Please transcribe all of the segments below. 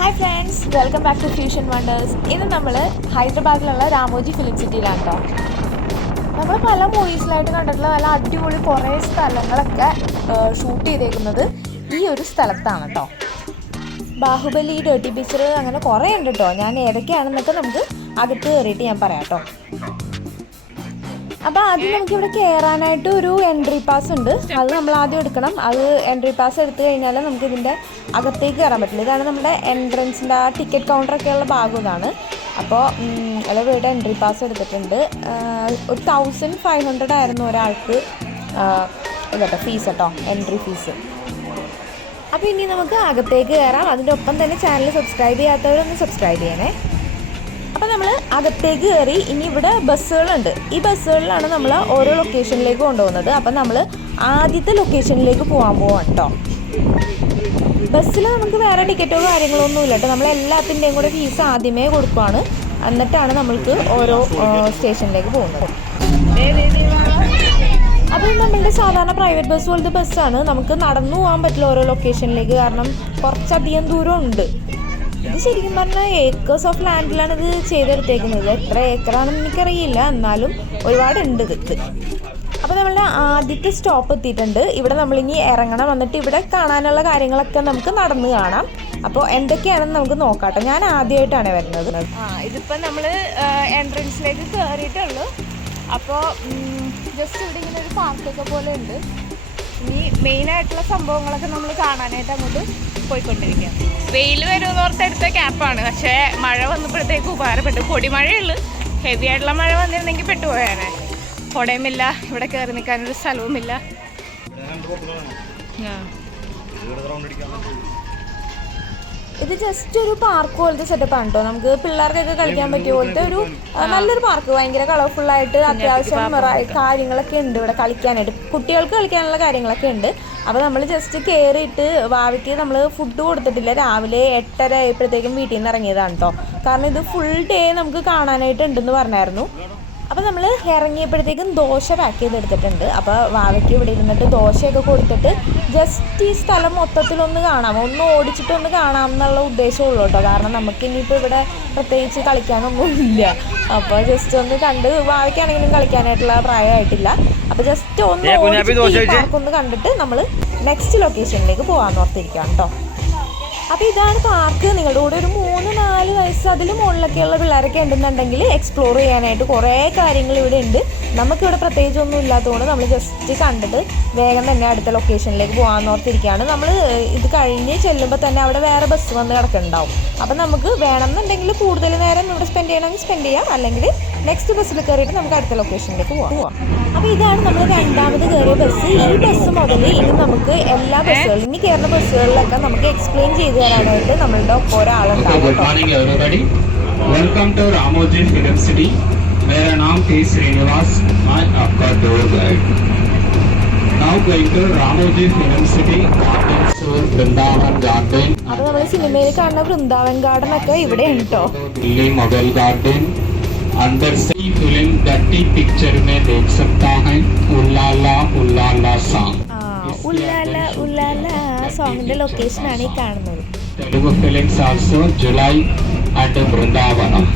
Hi friends, welcome back to Fusion Wonders. ഇന്ന് നമ്മൾ ഹൈദരാബാദിലുള്ള Ramoji film സിറ്റിയിലാണ് കേട്ടോ. നമ്മൾ പല മൂവീസിലായിട്ട് കണ്ടിട്ടുള്ള നല്ല അടിപൊളി കുറേ സ്ഥലങ്ങളൊക്കെ ഷൂട്ട് ചെയ്തേക്കുന്നത് ഈ ഒരു സ്ഥലത്താണ് കേട്ടോ. ബാഹുബലി, ഡേർട്ടി പിക്ചർ, അങ്ങനെ കുറേ ഉണ്ട് കേട്ടോ. ഞാൻ ഏതൊക്കെയാണെന്നൊക്കെ നമുക്ക് അകത്ത് കയറിയിട്ട് ഞാൻ പറയാം കേട്ടോ. അപ്പോൾ ആദ്യം നമുക്കിവിടെ കയറാനായിട്ട് ഒരു എൻട്രി പാസ് ഉണ്ട്. അത് നമ്മൾ ആദ്യം എടുക്കണം. അത് എൻട്രി പാസ് എടുത്തു കഴിഞ്ഞാൽ നമുക്ക് ഇതിൻ്റെ അകത്തേക്ക് കയറാൻ പറ്റില്ല. ഇതാണ് നമ്മുടെ എൻട്രൻസിൻ്റെ ആ ടിക്കറ്റ് കൗണ്ടറൊക്കെയുള്ള ഭാഗം ഇതാണ്. അപ്പോൾ എല്ലാവരും ഇവിടെ എൻട്രി പാസ് എടുത്തിട്ടുണ്ട്. ഒരു 1500 ആയിരുന്നു ഒരാൾക്ക് ഇതട്ടോ ഫീസ് കേട്ടോ, എൻട്രി ഫീസ്. അപ്പോൾ ഇനി നമുക്ക് അകത്തേക്ക് കയറാം. അതിൻ്റെ ഒപ്പം തന്നെ ചാനൽ സബ്സ്ക്രൈബ് ചെയ്യാത്തവരൊന്ന് സബ്സ്ക്രൈബ് ചെയ്യണേ. അപ്പോൾ നമ്മൾ അകത്തേക്ക് കയറി. ഇനി ഇവിടെ ബസ്സുകളുണ്ട്. ഈ ബസ്സുകളിലാണ് നമ്മൾ ഓരോ ലൊക്കേഷനിലേക്ക് കൊണ്ടുപോകുന്നത്. അപ്പം നമ്മൾ ആദ്യത്തെ ലൊക്കേഷനിലേക്ക് പോകാൻ പോവാം കേട്ടോ. ബസ്സിൽ നമുക്ക് വേറെ ടിക്കറ്റോ കാര്യങ്ങളോ ഒന്നും ഇല്ല കേട്ടോ. നമ്മൾ എല്ലാത്തിൻ്റെയും കൂടെ ഫീസ് ആദ്യമേ കൊടുക്കുകയാണ്. എന്നിട്ടാണ് നമ്മൾക്ക് ഓരോ സ്റ്റേഷനിലേക്ക് പോകുന്നത്. അപ്പോൾ നമ്മളുടെ സാധാരണ പ്രൈവറ്റ് ബസ് പോലത്തെ ബസ്സാണ്. നമുക്ക് നടന്നു പോകാൻ പറ്റില്ല ഓരോ ലൊക്കേഷനിലേക്ക്, കാരണം കുറച്ചധികം ദൂരം ഉണ്ട്. ഇത് ശരിക്കും പറഞ്ഞാൽ ഏക്കേഴ്സ് ഓഫ് ലാൻഡിലാണ് ഇത് ചെയ്തെടുത്തേക്കുന്നത്. എത്ര ഏക്കറാണെന്ന് എനിക്കറിയില്ല, എന്നാലും ഒരുപാടുണ്ട് ഇത്. അപ്പോൾ നമ്മളുടെ ആദ്യത്തെ സ്റ്റോപ്പ് എത്തിയിട്ടുണ്ട്. ഇവിടെ നമ്മളിനി ഇറങ്ങണം. വന്നിട്ട് ഇവിടെ കാണാനുള്ള കാര്യങ്ങളൊക്കെ നമുക്ക് നടന്ന് കാണാം. അപ്പോൾ എന്തൊക്കെയാണെന്ന് നമുക്ക് നോക്കാം കേട്ടോ. ഞാൻ ആദ്യമായിട്ടാണ് വരുന്നത്. ഇതിപ്പോൾ നമ്മൾ എൻട്രൻസിലേക്ക് കയറിയിട്ടുള്ളൂ. അപ്പോൾ ജസ്റ്റ് ഇവിടെ ഇങ്ങനെ ഒരു പാർക്കൊക്കെ പോലെ ഉണ്ട്. ഇനി മെയിനായിട്ടുള്ള സംഭവങ്ങളൊക്കെ നമ്മൾ കാണാനായിട്ട് അങ്ങോട്ട് പോയിക്കൊണ്ടിരിക്കുക. വെയിൽ വരുമെന്നോർത്ത് എടുത്ത ക്യാപ്പാണ്, പക്ഷേ മഴ വന്നപ്പോഴത്തേക്ക് ഉപകാരപ്പെട്ടു. പൊടിമഴയുള്ളു. ഹെവി ആയിട്ടുള്ള മഴ വന്നിരുന്നെങ്കിൽ പെട്ടുപോയാനെ. കുടയുമില്ല, ഇവിടെ കയറി നിൽക്കാനൊരു സ്ഥലവുമില്ല. ഇത് ജസ്റ്റ് ഒരു പാർക്ക് പോലത്തെ സെറ്റപ്പാണ് കേട്ടോ. നമുക്ക് പിള്ളേർക്കൊക്കെ കളിക്കാൻ പറ്റിയ പോലത്തെ ഒരു നല്ലൊരു പാർക്ക്. ഭയങ്കര കളർഫുള്ളായിട്ട് അത്യാവശ്യം കാര്യങ്ങളൊക്കെ ഉണ്ട് ഇവിടെ കളിക്കാനായിട്ട്. കുട്ടികൾക്ക് കളിക്കാനുള്ള കാര്യങ്ങളൊക്കെ ഉണ്ട്. അപ്പോൾ നമ്മൾ ജസ്റ്റ് കയറിയിട്ട് ഭാവിക്ക് നമ്മൾ ഫുഡ് കൊടുത്തിട്ടില്ല. രാവിലെ 8:30 ആയപ്പോഴത്തേക്കും വീട്ടിൽ നിന്ന് ഇറങ്ങിയതാണ് കേട്ടോ. കാരണം ഇത് ഫുൾ ഡേ നമുക്ക് കാണാനായിട്ട് ഉണ്ടെന്ന് പറഞ്ഞായിരുന്നു. അപ്പോൾ നമ്മൾ ഇറങ്ങിയപ്പോഴത്തേക്കും ദോശ പാക്ക് ചെയ്തെടുത്തിട്ടുണ്ട്. അപ്പോൾ വാവയ്ക്ക് ഇവിടെ ഇരുന്നിട്ട് ദോശയൊക്കെ കൊടുത്തിട്ട് ജസ്റ്റ് ഈ സ്ഥലം മൊത്തത്തിലൊന്ന് കാണാം, ഒന്ന് ഓടിച്ചിട്ടൊന്ന് കാണാം എന്നുള്ള ഉദ്ദേശമുള്ളൂ കേട്ടോ. കാരണം നമുക്ക് ഇനിയിപ്പോൾ ഇവിടെ പ്രത്യേകിച്ച് കളിക്കാനൊന്നും ഇല്ല. അപ്പോൾ ജസ്റ്റ് ഒന്ന് കണ്ട്, വാവയ്ക്കാണെങ്കിലും കളിക്കാനായിട്ടുള്ള പ്രായമായിട്ടില്ല. അപ്പോൾ ജസ്റ്റ് ഒന്ന് കണ്ടിട്ട് നമ്മൾ നെക്സ്റ്റ് ലൊക്കേഷനിലേക്ക് പോകാമെന്ന് ഓർത്തിരിക്കുകയാണ് കേട്ടോ. അപ്പോൾ ഇതാണ് പാർക്ക്. നിങ്ങളുടെ കൂടെ ഒരു 3-4 വയസ്സ് അതിൽ മുകളിലൊക്കെയുള്ള പിള്ളേരൊക്കെ ഉണ്ടെന്നുണ്ടെങ്കിൽ എക്സ്പ്ലോർ ചെയ്യാനായിട്ട് കുറേ കാര്യങ്ങൾ ഇവിടെ ഉണ്ട്. നമുക്കിവിടെ പ്രത്യേകിച്ചൊന്നും ഇല്ലാത്തതുകൊണ്ട് നമ്മൾ ജസ്റ്റ് കണ്ടിട്ട് വേഗം തന്നെ അടുത്ത ലൊക്കേഷനിലേക്ക് പോകാമെന്ന് ഓർത്തിരിക്കുകയാണ്. നമ്മൾ ഇത് കഴിഞ്ഞ് ചെല്ലുമ്പോൾ തന്നെ അവിടെ വേറെ ബസ് വന്ന് കിടക്കുന്നുണ്ടാവും. അപ്പം നമുക്ക് വേണമെന്നുണ്ടെങ്കിൽ കൂടുതൽ നേരം ഇവിടെ സ്പെൻഡ് ചെയ്യണമെങ്കിൽ സ്പെൻഡ് ചെയ്യാം, അല്ലെങ്കിൽ നെക്സ്റ്റ് ബസ്സിൽ കയറിയിട്ട് നമുക്ക് അടുത്ത ലൊക്കേഷനിലേക്ക് പോവാം. അപ്പോൾ ഇതാണ് നമ്മൾ രണ്ടാമത് കയറിയ ബസ്. ഈ ബസ് മുതൽ ഇനി നമുക്ക് എല്ലാ ബസ്സുകളും, ഇനി കയറുന്ന ബസ്സുകളിലൊക്കെ നമുക്ക് എക്സ്പ്ലെയിൻ ചെയ്ത് തരാനായിട്ട് നമ്മളുടെ ഒപ്പം ഒരാളുണ്ടാവും. Welcome to Ramoji film city. मेरा नाम टी श्रीनिवास. मैं आपका tour guide. Now going to Ramoji film city. Vrindavan garden. അപ്പോൾ നമ്മൾ സിനിമയിൽ കാണുന്ന വൃന്ദാവൻ ഗാർഡൻ ഒക്കെ ഇവിടെ ഉണ്ട് കേട്ടോ. दिल्ली मुगल गार्डन. अंदर से फिल्म डर्टी पिक्चर में देख सकता है. उल्लाला उल्लाला सॉन्ग. ഉല്ലാല ഉല്ലാല സോങ്ങിന്റെ ലൊക്കേഷനാണ് ഈ കാണുന്നത്. Telugu films also July at Vrindavanam.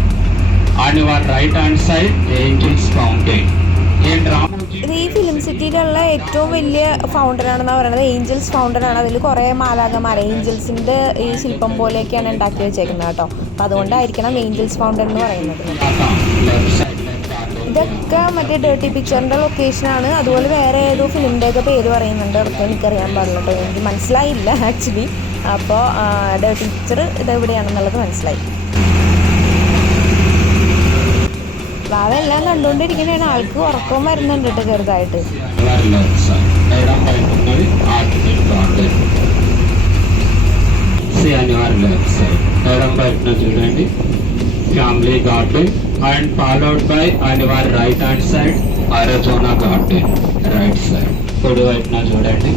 On our right hand side Angels Fountain. ഇത് ഈ ഫിലിം സിറ്റിയിലുള്ള ഏറ്റവും വലിയ ഫൗണ്ടൻ ആണെന്നാണ് പറയുന്നത്. ഏഞ്ചൽസ് ഫൗണ്ടൻ ആണ്. അതിൽ കുറേ മാലാഖമാർ ഏഞ്ചൽസിൻ്റെ ഈ ശില്പം പോലെയൊക്കെയാണ് ഉണ്ടാക്കി വെച്ചേക്കുന്നത് കേട്ടോ. അപ്പോൾ അതുകൊണ്ടായിരിക്കണം ഏഞ്ചൽസ് ഫൗണ്ടൻ എന്ന് പറയുന്നത്. ഇതൊക്കെ മറ്റേ ഡേർട്ടി പിക്ചറിൻ്റെ ലൊക്കേഷനാണ്. അതുപോലെ വേറെ ഏതോ ഫിലിമിൻ്റെ ഒക്കെ പേര് പറയുന്നുണ്ട്. അതൊക്കെ എനിക്കറിയാൻ പാടില്ല കേട്ടോ, എനിക്ക് മനസ്സിലായില്ല ആക്ച്വലി. അപ്പോൾ ഡേർട്ടി പിക്ചർ ഇതെവിടെയാണെന്നുള്ളത് മനസ്സിലായി. വാവെല്ലാം കണ്ടുകൊണ്ടിരിക്കുന്നതാണ്. ആൾക്ക് ഉറക്കവും വരുന്നുണ്ട് കേട്ടോ ചെറുതായിട്ട്. చూడండి family garden and followed by on our right hand side Arizona garden. right side కొడు వైపున చూడండి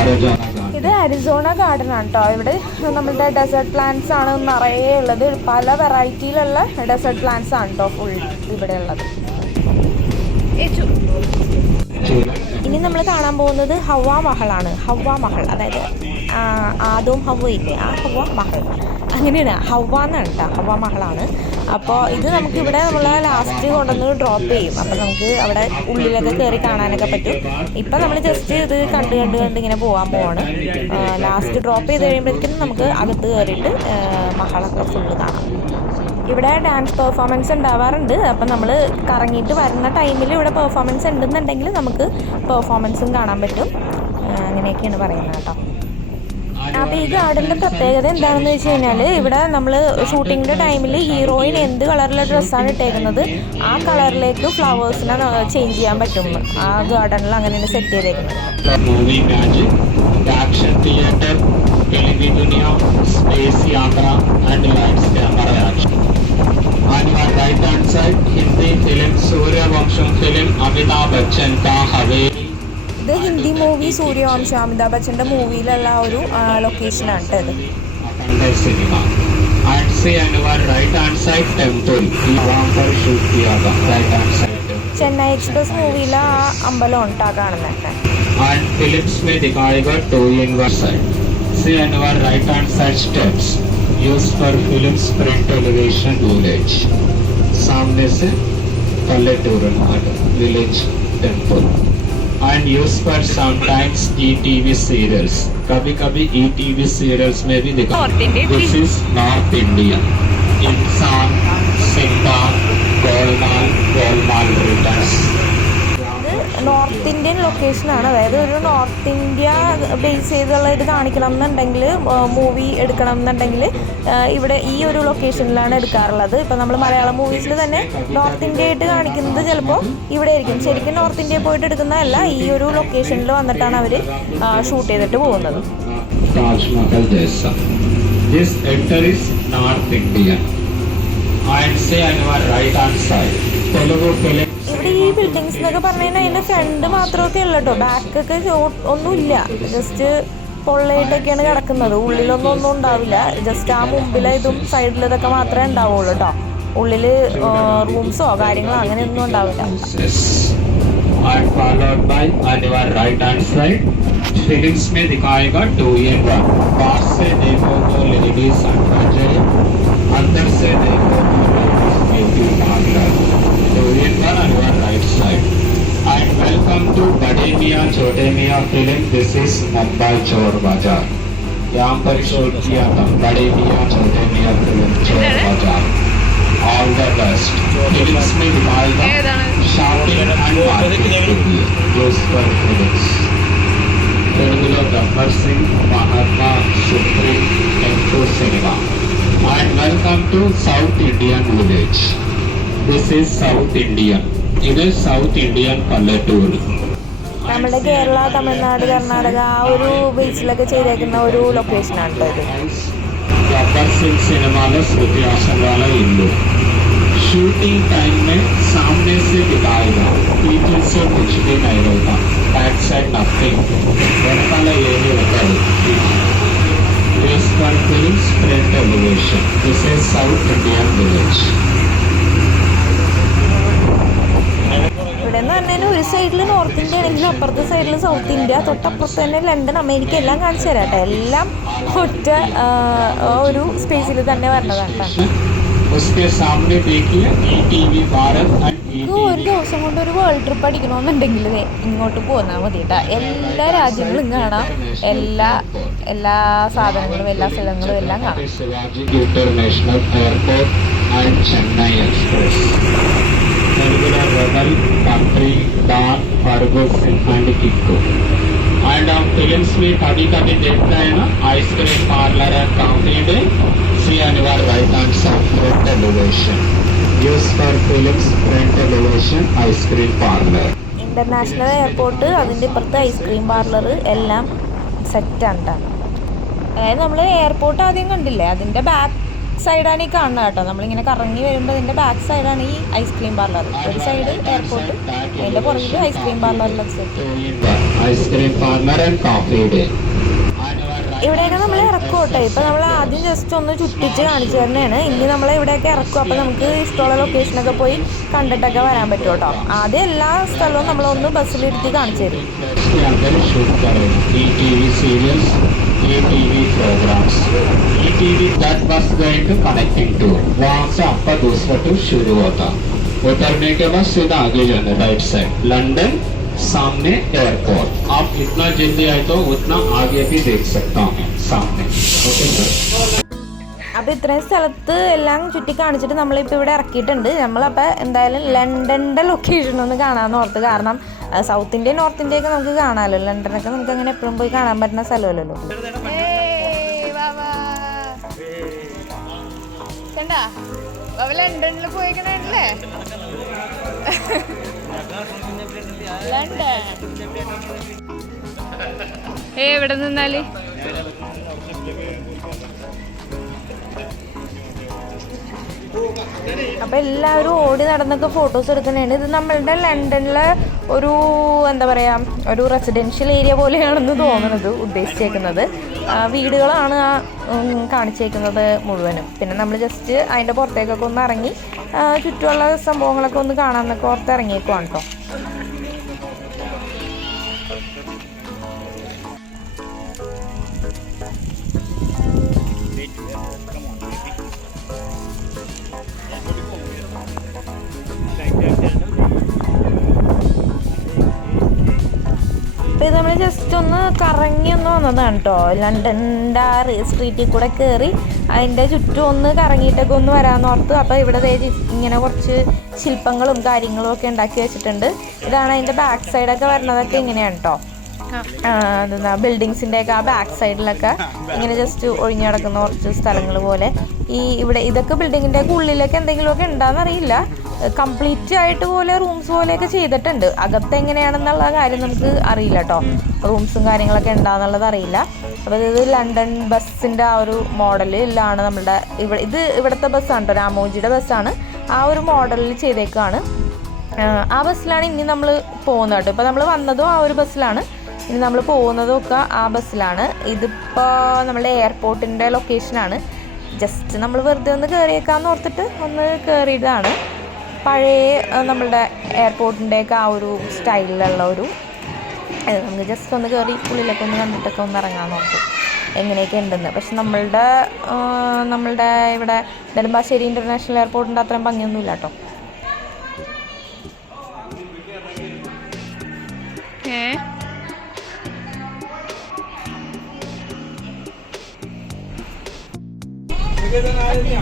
Arizona garden. ഇത് അരിസോണ ഗാർഡൻ ആണ് കേട്ടോ. ഇവിടെ നമ്മളുടെ ഡെസേർട്ട് പ്ലാന്റ്സ് ആണ് നിറയെ ഉള്ളത്. പല വെറൈറ്റിയിലുള്ള ഡെസേർട്ട് പ്ലാന്റ്സ് ആണ് കേട്ടോ ഫുൾ ഇവിടെ ഉള്ളത്. ഇനി നമ്മൾ കാണാൻ പോകുന്നത് ഹവ്വ മഹളാണ്. ഹവ്വ മഹൾ, അതായത് ആദവും ഹവ്വ ഇല്ലേ, ആ ഹവ്വ മഹൾ അങ്ങനെയാണ്. ഹവ്വ എന്നാണ് കേട്ടോ, ഹവ്വ മഹളാണ്. അപ്പോൾ ഇത് നമുക്കിവിടെ നമ്മൾ ലാസ്റ്റ് കൊണ്ടുവന്ന് ഡ്രോപ്പ് ചെയ്യും. അപ്പോൾ നമുക്ക് അവിടെ ഉള്ളിലൊക്കെ കയറി കാണാനൊക്കെ പറ്റും. ഇപ്പം നമ്മൾ ജസ്റ്റ് ഇത് കണ്ട് ഇങ്ങനെ പോകാൻ പോവാണ്. ലാസ്റ്റ് ഡ്രോപ്പ് ചെയ്ത് കഴിയുമ്പോഴേക്കും നമുക്ക് അകത്ത് കയറിയിട്ട് മഹളൊക്കെ ഫുള്ള് കാണാം. ഇവിടെ ഡാൻസ് പെർഫോമൻസ് ഉണ്ടാവാറുണ്ട്. അപ്പം നമ്മൾ കറങ്ങിയിട്ട് വരുന്ന ടൈമിൽ ഇവിടെ പെർഫോമൻസ് ഉണ്ടെന്നുണ്ടെങ്കിൽ നമുക്ക് പെർഫോമൻസും കാണാൻ പറ്റും. അങ്ങനെയൊക്കെയാണ് പറയുന്നത് കേട്ടോ. അപ്പോൾ ഈ ഗാർഡൻ്റെ പ്രത്യേകത എന്താണെന്ന് വെച്ച് കഴിഞ്ഞാൽ ഇവിടെ നമ്മൾ ഷൂട്ടിങ്ങിൻ്റെ ടൈമിൽ ഹീറോയിൻ എന്ത് കളറിലെ ഡ്രസ്സാണ് ഇട്ടേക്കുന്നത് ആ കളറിലേക്ക് ഫ്ലവേഴ്സിനെ ചേഞ്ച് ചെയ്യാൻ പറ്റും. ആ ഗാർഡനിൽ അങ്ങനെയാണ് സെറ്റ് ചെയ്തേക്കുന്നത്. On your right hand side, Hindi film Suryavansham film Amitabh Bachchan ka Haveli. ഇത് ഹിന്ദി മൂവി സൂര്യവംശം അമിതാഭ് ബച്ചൻ്റെ മൂവിയിലുള്ള ഒരു ലൊക്കേഷനാണ് കേട്ടോ ഇത്. cinema. And see on your right hand side temple. वहाँ पर shoot किया था right hand side. Chennai express മൂവിയിലെ ആ അമ്പലം ഉണ്ടാ കാണുന്നത്. And films में दिखाएगा 2-in-1 side. See on your right hand side steps. Used for films, print, television, village. सामने से पल्लेटूरन village temple. And used for sometimes ETV serials. कभी-कभी ETV serials में भी दिखा. This is North India. Insaan, सिंधा, Golmaal returns. North Indian ലൊക്കേഷനാണ്. അതായത് ഒരു നോർത്ത് ഇന്ത്യ ബേസ് ചെയ്തുള്ള ഇത് കാണിക്കണം എന്നുണ്ടെങ്കിൽ, മൂവി എടുക്കണം എന്നുണ്ടെങ്കിൽ ഇവിടെ ഈ ഒരു ലൊക്കേഷനിലാണ് എടുക്കാറുള്ളത്. ഇപ്പം നമ്മൾ മലയാളം മൂവീസിൽ തന്നെ നോർത്ത് ഇന്ത്യ ആയിട്ട് കാണിക്കുന്നത് ചിലപ്പോൾ ഇവിടെ ആയിരിക്കും. ശരിക്കും നോർത്ത് ഇന്ത്യയിൽ പോയിട്ട് എടുക്കുന്നതല്ല, ഈ ഒരു ലൊക്കേഷനിൽ വന്നിട്ടാണ് അവർ ഷൂട്ട് ചെയ്തിട്ട് പോകുന്നത്. Taj Mahal ജൈസ. This enter is North India. And say on your right hand side. Telugu film. ഇവിടെ ഈ ബിൽഡിങ്സ് എന്നൊക്കെ പറഞ്ഞു കഴിഞ്ഞാൽ അതിൻ്റെ ഫ്രണ്ട് മാത്രമൊക്കെ ഉള്ളു കേട്ടോ. ബാക്കൊക്കെ ഒന്നുമില്ല, ജസ്റ്റ് പൊള്ളയിട്ടൊക്കെയാണ് കിടക്കുന്നത്. ഉള്ളിലൊന്നും ഉണ്ടാവില്ല. ജസ്റ്റ് ആ മുമ്പിലെ ഇതും സൈഡിൽ ഇതൊക്കെ മാത്രമേ ഉണ്ടാവുള്ളൂ കേട്ടോ. ഉള്ളിൽ റൂംസോ കാര്യങ്ങളോ അങ്ങനെയൊന്നും ഉണ്ടാവില്ല. And followed by on your right hand side, films में दिखाएगा 2-in-1. बाहर से देखो तो ladies अंदर, अंदर से देखो beauty parlor. 2-in-1 on your right side. And welcome to Bade Miyan Chote Miyan film. This is Mumbai Chor Bazaar. यहाँ पर शूट किया था बड़े मियाँ छोटे मियाँ फिल्म चोर बाजार. All the best. Films में दिखाएगा shopping and marketing के लिए used for films. Telugu Gabbar Singh Mahatma supreme Tempo cinema. And welcome to South Indian village. This is South Indian. ഇത് സൗത്ത് ഇന്ത്യൻ പല്ലറ്റൂർ. നമ്മുടെ കേരള, തമിഴ്നാട്, കർണാടക ആ ഒരു ബേസിലൊക്കെ ചെയ്തേക്കുന്ന ഒരു ലൊക്കേഷനാണ് കേട്ടോ ഇത്. गब्बर सिंह सिनेमा में श्रुति हासन वाला इल्लू. शूटिंग टाइम में सामने से दिखाएगा, पीछे से कुछ भी नहीं होता. Back side nothing. వెనకాల ఏమీ ఉండదు. This for films, print, television. This is South Indian village. ഇവിടെ എന്ന് പറഞ്ഞാൽ ഒരു സൈഡിൽ നോർത്ത് ഇന്ത്യ ആണെങ്കിൽ അപ്പുറത്തെ സൈഡിൽ സൗത്ത് ഇന്ത്യ, തൊട്ടപ്പുറത്ത് തന്നെ ലണ്ടൻ, അമേരിക്ക എല്ലാം കാണിച്ചു തരാം കേട്ടോ. എല്ലാം ഒറ്റ ഒരു സ്പേസിൽ തന്നെ വരണതാണ്. ഒരു ദിവസം കൊണ്ട് ഒരു വേൾഡ് ട്രിപ്പ് അടിക്കണമെന്നുണ്ടെങ്കിൽ ഇങ്ങോട്ട് പോന്നാൽ മതി കേട്ടോ. എല്ലാ രാജ്യങ്ങളും കാണാം, എല്ലാ സാധനങ്ങളും എല്ലാ സ്ഥലങ്ങളും എല്ലാം കാണാം. International airport and Chennai express. regular rebel, country, dark, Fargo, and Kikko. And हम फिल्म्स में कभी-कभी देखते हैं ना, आइसक्रीम पार्लर और काफी day. See on your right hand side, print television. Used for films, print television, ice cream parlor. International airport, അതിൻ്റെ ഇപ്പുറത്ത് ഐസ്ക്രീം പാർലർ, എല്ലാം സെറ്റാണ്. അതായത് നമ്മൾ എയർപോർട്ട് ആദ്യം കണ്ടില്ലേ, അതിൻ്റെ ബാക്ക് സൈഡാണ് ഈ കാണുന്നത് കേട്ടോ. നമ്മളിങ്ങനെ കറങ്ങി വരുമ്പോൾ അതിൻ്റെ ബാക്ക് സൈഡാണ് ഈ ഐസ്ക്രീം പാർലർ. ഒരു സൈഡ് എയർപോർട്ട്, അതിൻ്റെ പുറകിൽ ഐസ്ക്രീം പാർലറിലൊക്കെ സെറ്റ്. ഇവിടെയൊക്കെ നമ്മൾ ഇറക്കും കേട്ടോ. ഇപ്പം നമ്മൾ ആദ്യം ജസ്റ്റ് ഒന്ന് ചുറ്റിച്ച് കാണിച്ചു തന്നെയാണ്. ഇനി നമ്മൾ ഇവിടെയൊക്കെ ഇറക്കും. അപ്പോൾ നമുക്ക് ഇഷ്ടമുള്ള ലൊക്കേഷനൊക്കെ പോയി കണ്ടിട്ടൊക്കെ വരാൻ പറ്റും കേട്ടോ. ആദ്യം എല്ലാ സ്ഥലവും നമ്മളൊന്ന് ബസ്സിലിരുത്തി കാണിച്ചു തരും. ETV programs. ETV that bus going to connecting to वहाँ से आपका दूसरा टूर शुरू होता। उतरने के बाद सीधा आगे जाना राइट साइड, लंदन सामने एयरपोर्ट। आप जितना जल्दी आए तो उतना आगे भी देख सकता हूँ मैं सामने। Okay sir. അപ്പോൾ ഇത്രയും സ്ഥലത്ത് എല്ലാം ചുറ്റി കാണിച്ചിട്ട് നമ്മളിപ്പോൾ ഇവിടെ ഇറക്കിയിട്ടുണ്ട്. നമ്മളപ്പോൾ എന്തായാലും ലണ്ടൻ്റെ ലൊക്കേഷൻ ഒന്ന് കാണാമെന്ന് ഓർത്ത്. കാരണം സൗത്ത് ഇന്ത്യ നോർത്ത് ഇന്ത്യ ഒക്കെ നമുക്ക് കാണാമല്ലോ, ലണ്ടനൊക്കെ നമുക്ക് അങ്ങനെ എപ്പോഴും പോയി കാണാൻ പറ്റുന്ന സ്ഥലമല്ലല്ലോ. ലണ്ടനിൽ പോയിക്കണേ ലണ്ടൻ എവിടെ നിന്നാല് അപ്പോൾ എല്ലാവരും ഓടി നടന്നൊക്കെ ഫോട്ടോസ് എടുക്കുന്നതാണ്. ഇത് നമ്മളുടെ ലണ്ടനിലെ ഒരു എന്താ പറയുക, ഒരു റെസിഡൻഷ്യൽ ഏരിയ പോലെയാണെന്ന് തോന്നുന്നത്, ഉദ്ദേശിച്ചേക്കുന്നത്. വീടുകളാണ് കാണിച്ചേക്കുന്നത് മുഴുവനും. പിന്നെ നമ്മൾ ജസ്റ്റ് അതിൻ്റെ പുറത്തേക്കൊക്കെ ഒന്ന് ഇറങ്ങി ചുറ്റുമുള്ള സംഭവങ്ങളൊക്കെ ഒന്ന് കാണാമെന്നൊക്കെ ഓർത്ത് ഇറങ്ങിയേക്കുവാണ് കേട്ടോ. ഇത് നമ്മൾ ജസ്റ്റ് ഒന്ന് കറങ്ങി ഒന്ന് വന്നതാണ് കേട്ടോ. ലണ്ടൻ്റെ ആ സ്ട്രീറ്റിൽ കൂടെ കയറി അതിൻ്റെ ചുറ്റും ഒന്ന് കറങ്ങിയിട്ടൊക്കെ ഒന്ന് വരാമെന്ന് ഓർത്ത്. അപ്പോൾ ഇവിടെ ഇങ്ങനെ കുറച്ച് ശില്പങ്ങളും കാര്യങ്ങളും ഒക്കെ ഉണ്ടാക്കി വെച്ചിട്ടുണ്ട്. ഇതാണ് അതിൻ്റെ ബാക്ക് സൈഡൊക്കെ വരുന്നതൊക്കെ ഇങ്ങനെയാണ് കേട്ടോ. എന്താ ബിൽഡിങ്സിൻ്റെയൊക്കെ ആ ബാക്ക് സൈഡിലൊക്കെ ഇങ്ങനെ ജസ്റ്റ് ഒഴിഞ്ഞു കിടക്കുന്ന കുറച്ച് സ്ഥലങ്ങൾ പോലെ. ഇവിടെ ഇതൊക്കെ ബിൽഡിങ്ങിൻ്റെയൊക്കെ ഉള്ളിലൊക്കെ എന്തെങ്കിലുമൊക്കെ ഉണ്ടാകുന്നറിയില്ല. കംപ്ലീറ്റ് ആയിട്ട് പോലെ റൂംസ് പോലെയൊക്കെ ചെയ്തിട്ടുണ്ട്. അകത്ത് എങ്ങനെയാണെന്നുള്ള കാര്യം നമുക്ക് അറിയില്ല കേട്ടോ. റൂംസും കാര്യങ്ങളൊക്കെ ഉണ്ടാകുന്നുള്ളത് അറിയില്ല. അപ്പോൾ ഇത് ലണ്ടൻ ബസ്സിൻ്റെ ആ ഒരു മോഡലിലാണ് നമ്മളുടെ ഇവിടുത്തെ ബസ്സാണ് കേട്ടോ, രാമോജിയുടെ ബസ്സാണ്. ആ ഒരു മോഡലിൽ ചെയ്തേക്കാണ്. ആ ബസ്സിലാണ് ഇനി നമ്മൾ പോകുന്നത് കേട്ടോ. ഇപ്പോൾ നമ്മൾ വന്നതും ആ ഒരു ബസ്സിലാണ്, ഇനി നമ്മൾ പോകുന്നതും ഒക്കെ ആ ബസ്സിലാണ്. ഇതിപ്പോൾ നമ്മളുടെ എയർപോർട്ടിൻ്റെ ലൊക്കേഷനാണ്. ജസ്റ്റ് നമ്മൾ വെറുതെ ഒന്ന് കയറിയേക്കാന്ന് ഓർത്തിട്ട് ഒന്ന് കയറിയതാണ്. പഴയ നമ്മളുടെ എയർപോർട്ടിൻ്റെയൊക്കെ ആ ഒരു സ്റ്റൈലിലുള്ള ഒരു നമുക്ക് ജസ്റ്റ് ഒന്ന് കയറി ഉള്ളിലൊക്കെ ഒന്ന് കണ്ടിട്ടൊക്കെ ഒന്ന് ഇറങ്ങാൻ നോക്കും എങ്ങനെയൊക്കെ ഉണ്ടെന്ന്. പക്ഷെ നമ്മളുടെ ഇവിടെ നെടുമ്പാശ്ശേരി ഇൻ്റർനാഷണൽ എയർപോർട്ടിൻ്റെ അത്രയും ഭംഗിയൊന്നുമില്ല കേട്ടോ.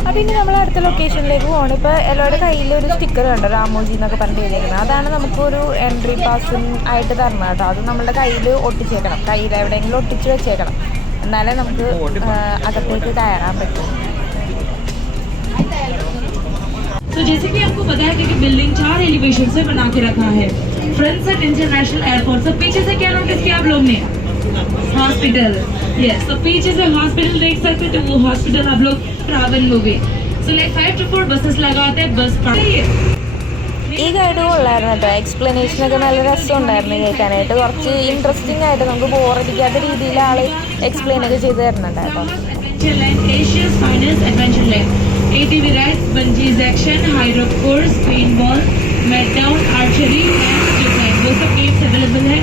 അപ്പോൾ ഇനി നമ്മൾ അടുത്ത ലൊക്കേഷനിലേക്ക് പോകണം. ഇപ്പോൾ എല്ലാവരുടെ കയ്യിൽ ഒരു സ്റ്റിക്കർ ഉണ്ട്, രാമോജി എന്നൊക്കെ പറഞ്ഞിട്ട് എഴുതിയിരിക്കുന്നത്. അതാണ് നമുക്കൊരു എൻട്രി പാസും ആയിട്ട് തരണം കേട്ടോ. അത് നമ്മുടെ കയ്യിൽ ഒട്ടിച്ചേക്കണം, കയ്യിൽ എവിടെയെങ്കിലും ഒട്ടിച്ച് വെച്ചേക്കണം, എന്നാലേ നമുക്ക് അകത്തേക്ക് കയറാൻ പറ്റും. तो जैसे कि आपको पता है कि बिल्डिंग 4 एलिवेशन से बना के रखा है. फ्रंट से इंटरनेशनल एयरपोर्ट, तो पीछे से क्या नोटिस किया आप लोग ने? हॉस्पिटल. यस, तो पीछे से हॉस्पिटल देख सकते हो, तो वो हॉस्पिटल आप लोग ट्रैवल हो गए. सो लाइक 5 to 4 बसेस लगाते हैं बस पर. ഈ ഗൈഡ് കൊള്ളായിരുന്നു കേട്ടോ. എക്സ്പ്ലനേഷനൊക്കെ നല്ല രസമുണ്ടായിരുന്നു കേൾക്കാനായിട്ട്. കുറച്ച് ഇൻട്രസ്റ്റിംഗ് ആയിട്ട് നമുക്ക് ബോറടിക്കാത്ത രീതിയിൽ ആൾ എക്സ്പ്ലെയിൻ ഒക്കെ ചെയ്ത് തരുന്നുണ്ടായിരുന്നു. Asia's finest adventure land. ATV rides, bungee section, high rope course, paintball, meltdown, archery and zipline. वो सब गेम्स अवेलेबल है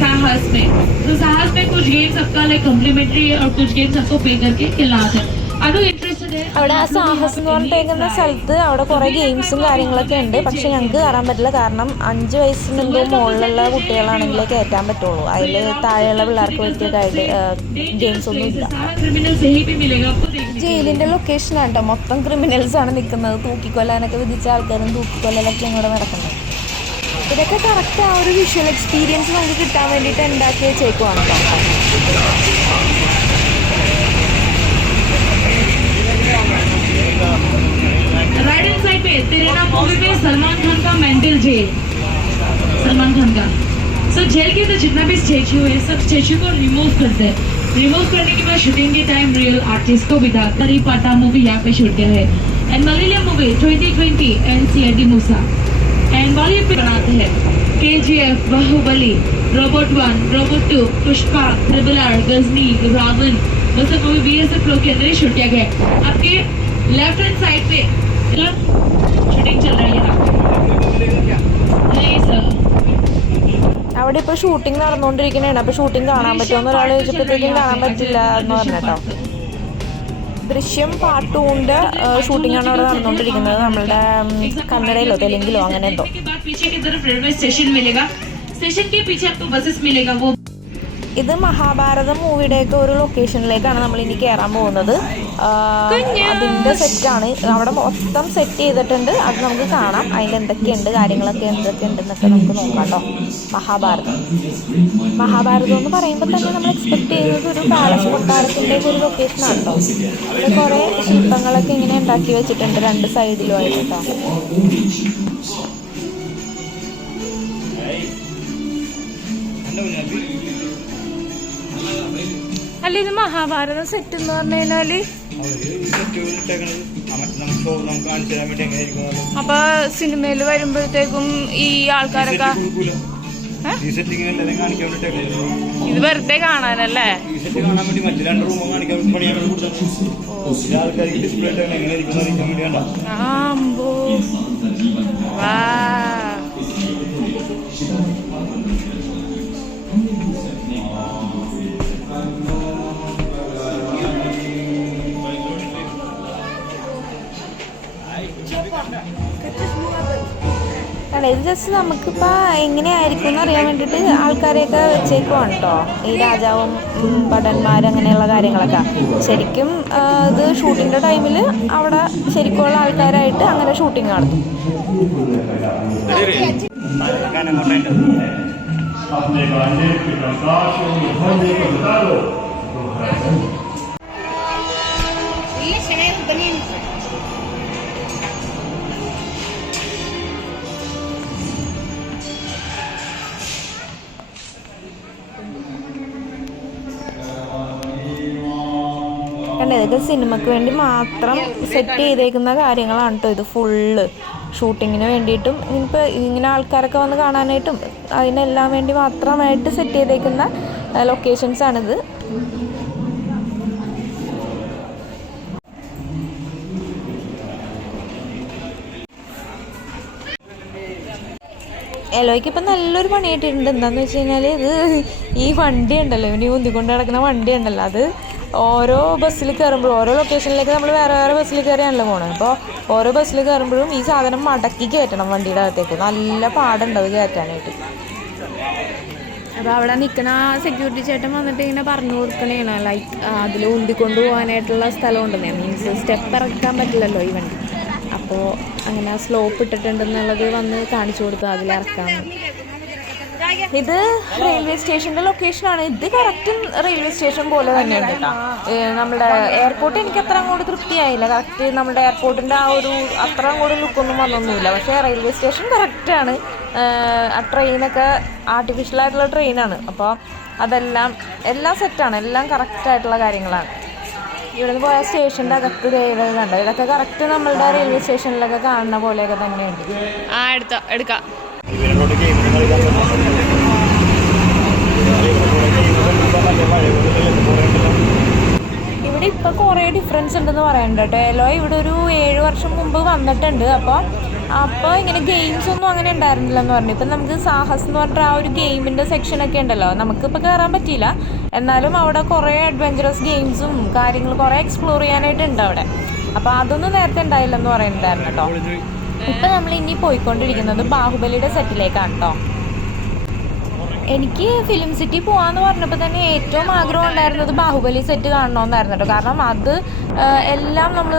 साहस में. तो साहस में कुछ गेम्स आपका लाइक कम्प्लीमेंट्री है और कुछ गेम्स आपको पे करके खिलाते हैं. अगर इंटरेस्टेड है അവിടെ ആ സാഹസ് എന്ന് പറഞ്ഞിട്ടേക്കുന്ന സ്ഥലത്ത് അവിടെ കുറേ ഗെയിംസും കാര്യങ്ങളൊക്കെ ഉണ്ട്. പക്ഷെ ഞങ്ങൾക്ക് കയറാൻ പറ്റില്ല, കാരണം 5 വയസ്സിനെന്തോ മുകളിലുള്ള കുട്ടികളാണെങ്കിലേ കയറ്റാൻ പറ്റുള്ളൂ. അതിൽ താഴെയുള്ള പിള്ളേർക്ക് പറ്റിയ ഗെയിംസ് ഒന്നും ഇല്ല. क्रिमिनल से ही भी मिलेगा आपको देखने. ജയിലിൻ്റെ ലൊക്കേഷനാണ് കേട്ടോ. മൊത്തം ക്രിമിനൽസാണ് നിൽക്കുന്നത്. തൂക്കിക്കൊല്ലാനൊക്കെ വിധിച്ച ആൾക്കാരും തൂക്കിക്കൊല്ലലൊക്കെ ഇങ്ങോട്ട് നടക്കുന്നത്. ഇതൊക്കെ കറക്റ്റ് ആ ഒരു വിഷ്വൽ എക്സ്പീരിയൻസ് നമുക്ക് കിട്ടാൻ വേണ്ടിയിട്ട് ഉണ്ടാക്കി വെച്ചേക്കുവാണ് കേട്ടോ. राइट हैंड साइड पे तेरे नाम मूवी में सलमान खान का मेंटल जेल, सलमान खान का. सो जेल के अंदर जितना भी स्टैचू है सब स्टैचू को रिमूव करते हैं. रिमूव करने के बाद शूटिंग के टाइम रियल आर्टिस्ट को बिठा करी पाटा मूवी यहाँ पे शूट किया है. And Malayalam movie 2020 NCRT Moosa and Bollywood पे बनाते हैं. KGF, Baahubali, Robot 1, Robot 2, Pushpa, triple R, Ghajini, Raavan, वो सब मूवी BSF लोग के अंदर ही शूट किया गया. आपके लेफ्ट हैंड साइड पे शूटिंग चल रही है. नहीं सर, അവിടെ ഇപ്പോൾ ഷൂട്ടിംഗ് നടന്നുകൊണ്ടിരിക്കുന്നതാണ്. അപ്പോൾ ഷൂട്ടിംഗ് കാണാൻ പറ്റുമെന്ന് ഒരാൾ ചോദിച്ചപ്പോഴത്തേക്കും കാണാൻ പറ്റില്ല എന്ന് പറഞ്ഞിട്ടോ. ദൃശ്യം പാർട്ട് 2ന്റെ ഷൂട്ടിംഗ് ആണ് അവിടെ നടന്നുകൊണ്ടിരിക്കുന്നത്. നമ്മളുടെ കന്നഡയിലോ തെലുങ്കിലോ അങ്ങനെ എന്തോ. ഇത് മഹാഭാരതം മൂവിയുടെയൊക്കെ ഒരു ലൊക്കേഷനിലേക്കാണ് നമ്മൾ ഇനി കയറാൻ പോകുന്നത്. അതിൻ്റെ സെറ്റാണ് അവിടെ മൊത്തം സെറ്റ് ചെയ്തിട്ടുണ്ട്. അത് നമുക്ക് കാണാം. അതിൽ എന്തൊക്കെയുണ്ട് കാര്യങ്ങളൊക്കെ എന്തൊക്കെ ഉണ്ടെന്നൊക്കെ നമുക്ക് നോക്കാം കേട്ടോ. മഹാഭാരതം എന്ന് പറയുമ്പോൾ തന്നെ നമ്മൾ എക്സ്പെക്ട് ചെയ്യുന്നത് ഒരു പാലസ് കൊട്ടാരത്തിൻ്റെ ഒരു ലൊക്കേഷനാണ് കേട്ടോ. ഇവിടെ കുറേ ശില്പങ്ങളൊക്കെ ഇങ്ങനെ ഉണ്ടാക്കി വെച്ചിട്ടുണ്ട് 2 സൈഡിലുമായിട്ട് കേട്ടോ. അല്ല ഇത് മഹാഭാരതം സെറ്റ് എന്ന് പറഞ്ഞു കഴിഞ്ഞാല് അപ്പൊ സിനിമയിൽ വരുമ്പോഴത്തേക്കും ഈ ആൾക്കാരൊക്കെ ഇത് വെറുതെ കാണാനല്ലേ? അല്ല ഇത് ജസ്റ്റ് നമുക്കിപ്പോൾ എങ്ങനെയായിരിക്കും എന്ന് അറിയാൻ വേണ്ടിയിട്ട് ആൾക്കാരെയൊക്കെ വെച്ചേക്കുവാണ് കേട്ടോ. ഈ രാജാവും ഭടന്മാർ അങ്ങനെയുള്ള കാര്യങ്ങളൊക്കെ. ശരിക്കും ഇത് ഷൂട്ടിങ്ങിൻ്റെ ടൈമിൽ അവിടെ ശരിക്കുമുള്ള ആൾക്കാരായിട്ട് അങ്ങനെ ഷൂട്ടിങ് നടത്തും. ഇതൊക്കെ സിനിമയ്ക്ക് വേണ്ടി മാത്രം സെറ്റ് ചെയ്തേക്കുന്ന കാര്യങ്ങളാണ് കേട്ടോ. ഇത് ഫുള്ള് ഷൂട്ടിങ്ങിന് വേണ്ടിയിട്ടും ഇപ്പോൾ ഇങ്ങനെ ആൾക്കാരൊക്കെ വന്ന് കാണാനായിട്ടും അതിനെല്ലാം വേണ്ടി മാത്രമായിട്ട് സെറ്റ് ചെയ്തേക്കുന്ന ലൊക്കേഷൻസാണിത്. എലോയ്ക്ക് ഇപ്പം നല്ലൊരു പണി കിട്ടിയിട്ടുണ്ട്. എന്താണെന്ന് വെച്ച് കഴിഞ്ഞാൽ ഇത് ഈ വണ്ടി ഉണ്ടല്ലോ, ഇവന് ഉന്തിക്കൊണ്ട് നടക്കുന്ന വണ്ടി ഉണ്ടല്ലോ, അത് ഓരോ ബസ്സിൽ കയറുമ്പോഴും ഓരോ ലൊക്കേഷനിലേക്ക് നമ്മൾ വേറെ വേറെ ബസ്സിൽ കയറിയാണല്ലോ പോകണം. അപ്പോൾ ഓരോ ബസ്സിൽ കയറുമ്പോഴും ഈ സാധനം മടക്കി കയറ്റണം വണ്ടിയുടെ അകത്തേക്ക്. നല്ല പാടുണ്ട് അത് കയറ്റാനായിട്ട്. അപ്പോൾ അവിടെ നിൽക്കുന്ന സെക്യൂരിറ്റി ചേട്ടൻ വന്നിട്ട് ഇങ്ങനെ പറഞ്ഞു കൊടുക്കണേണ്, ലൈക്ക് അതിൽ ഉന്തിക്കൊണ്ട് പോകാനായിട്ടുള്ള സ്ഥലമുണ്ടെന്നേ. മീൻസ് സ്റ്റെപ്പ് ഇറക്കാൻ പറ്റില്ലല്ലോ ഈ വണ്ടി. അപ്പോൾ അങ്ങനെ സ്ലോപ്പ് ഇട്ടിട്ടുണ്ടെന്നുള്ളത് വന്ന് കാണിച്ചു കൊടുത്തു അതിലിറക്കാം. ഇത് റെയിൽവേ സ്റ്റേഷൻ്റെ ലൊക്കേഷനാണ്. ഇത് കറക്റ്റ് റെയിൽവേ സ്റ്റേഷൻ പോലെ തന്നെയുണ്ട് കേട്ടോ. നമ്മുടെ എയർപോർട്ട് എനിക്ക് അത്ര അങ്ങോട്ട് തൃപ്തിയായില്ല. കറക്റ്റ് നമ്മുടെ എയർപോർട്ടിൻ്റെ ആ ഒരു അത്ര അങ്ങോട്ട് ലുക്കൊന്നും വന്നൊന്നുമില്ല. പക്ഷേ റെയിൽവേ സ്റ്റേഷൻ കറക്റ്റാണ്. ആ ട്രെയിനൊക്കെ ആർട്ടിഫിഷ്യലായിട്ടുള്ള ട്രെയിനാണ്. അപ്പോൾ അതെല്ലാം സെറ്റാണ്. എല്ലാം കറക്റ്റായിട്ടുള്ള കാര്യങ്ങളാണ്. ഇവിടെ നിന്ന് പോയ സ്റ്റേഷൻ്റെ അകത്ത് കണ്ടോ, ഇതൊക്കെ കറക്റ്റ് നമ്മളുടെ റെയിൽവേ സ്റ്റേഷനിലൊക്കെ കാണുന്ന പോലെയൊക്കെ തന്നെയുണ്ട്. എടുക്കാം. ഇവിടെ ഇപ്പോൾ കുറേ ഡിഫറൻസ് ഉണ്ടെന്ന് പറയുന്നുണ്ട് കേട്ടോ. എലോ ഇവിടെ ഒരു 7 വർഷം മുമ്പ് വന്നിട്ടുണ്ട്. അപ്പോൾ ഇങ്ങനെ ഗെയിംസ് ഒന്നും അങ്ങനെ ഉണ്ടായിരുന്നില്ലെന്ന് പറഞ്ഞു. ഇപ്പം നമുക്ക് സാഹസ് എന്ന് പറഞ്ഞിട്ട് ആ ഒരു ഗെയിമിൻ്റെ സെക്ഷനൊക്കെ ഉണ്ടല്ലോ, നമുക്കിപ്പോൾ കയറാൻ പറ്റിയില്ല. എന്നാലും അവിടെ കുറേ അഡ്വഞ്ചറസ് ഗെയിംസും കാര്യങ്ങളും കുറേ എക്സ്പ്ലോർ ചെയ്യാനായിട്ടുണ്ട് അവിടെ. അപ്പോൾ അതൊന്നും നേരത്തെ ഉണ്ടായില്ലെന്ന് പറയുന്നുണ്ടായിരുന്നു കേട്ടോ. ഇപ്പം നമ്മൾ ഇനി പോയിക്കൊണ്ടിരിക്കുന്നത് ബാഹുബലിയുടെ സെറ്റിലേക്കാണ് കേട്ടോ. എനിക്ക് ഫിലിം സിറ്റി പോകാമെന്ന് പറഞ്ഞപ്പോൾ തന്നെ ഏറ്റവും ആഗ്രഹം ഉണ്ടായിരുന്നത് ബാഹുബലി സെറ്റ് കാണണമെന്നായിരുന്നു കേട്ടോ. കാരണം അത് എല്ലാം നമ്മൾ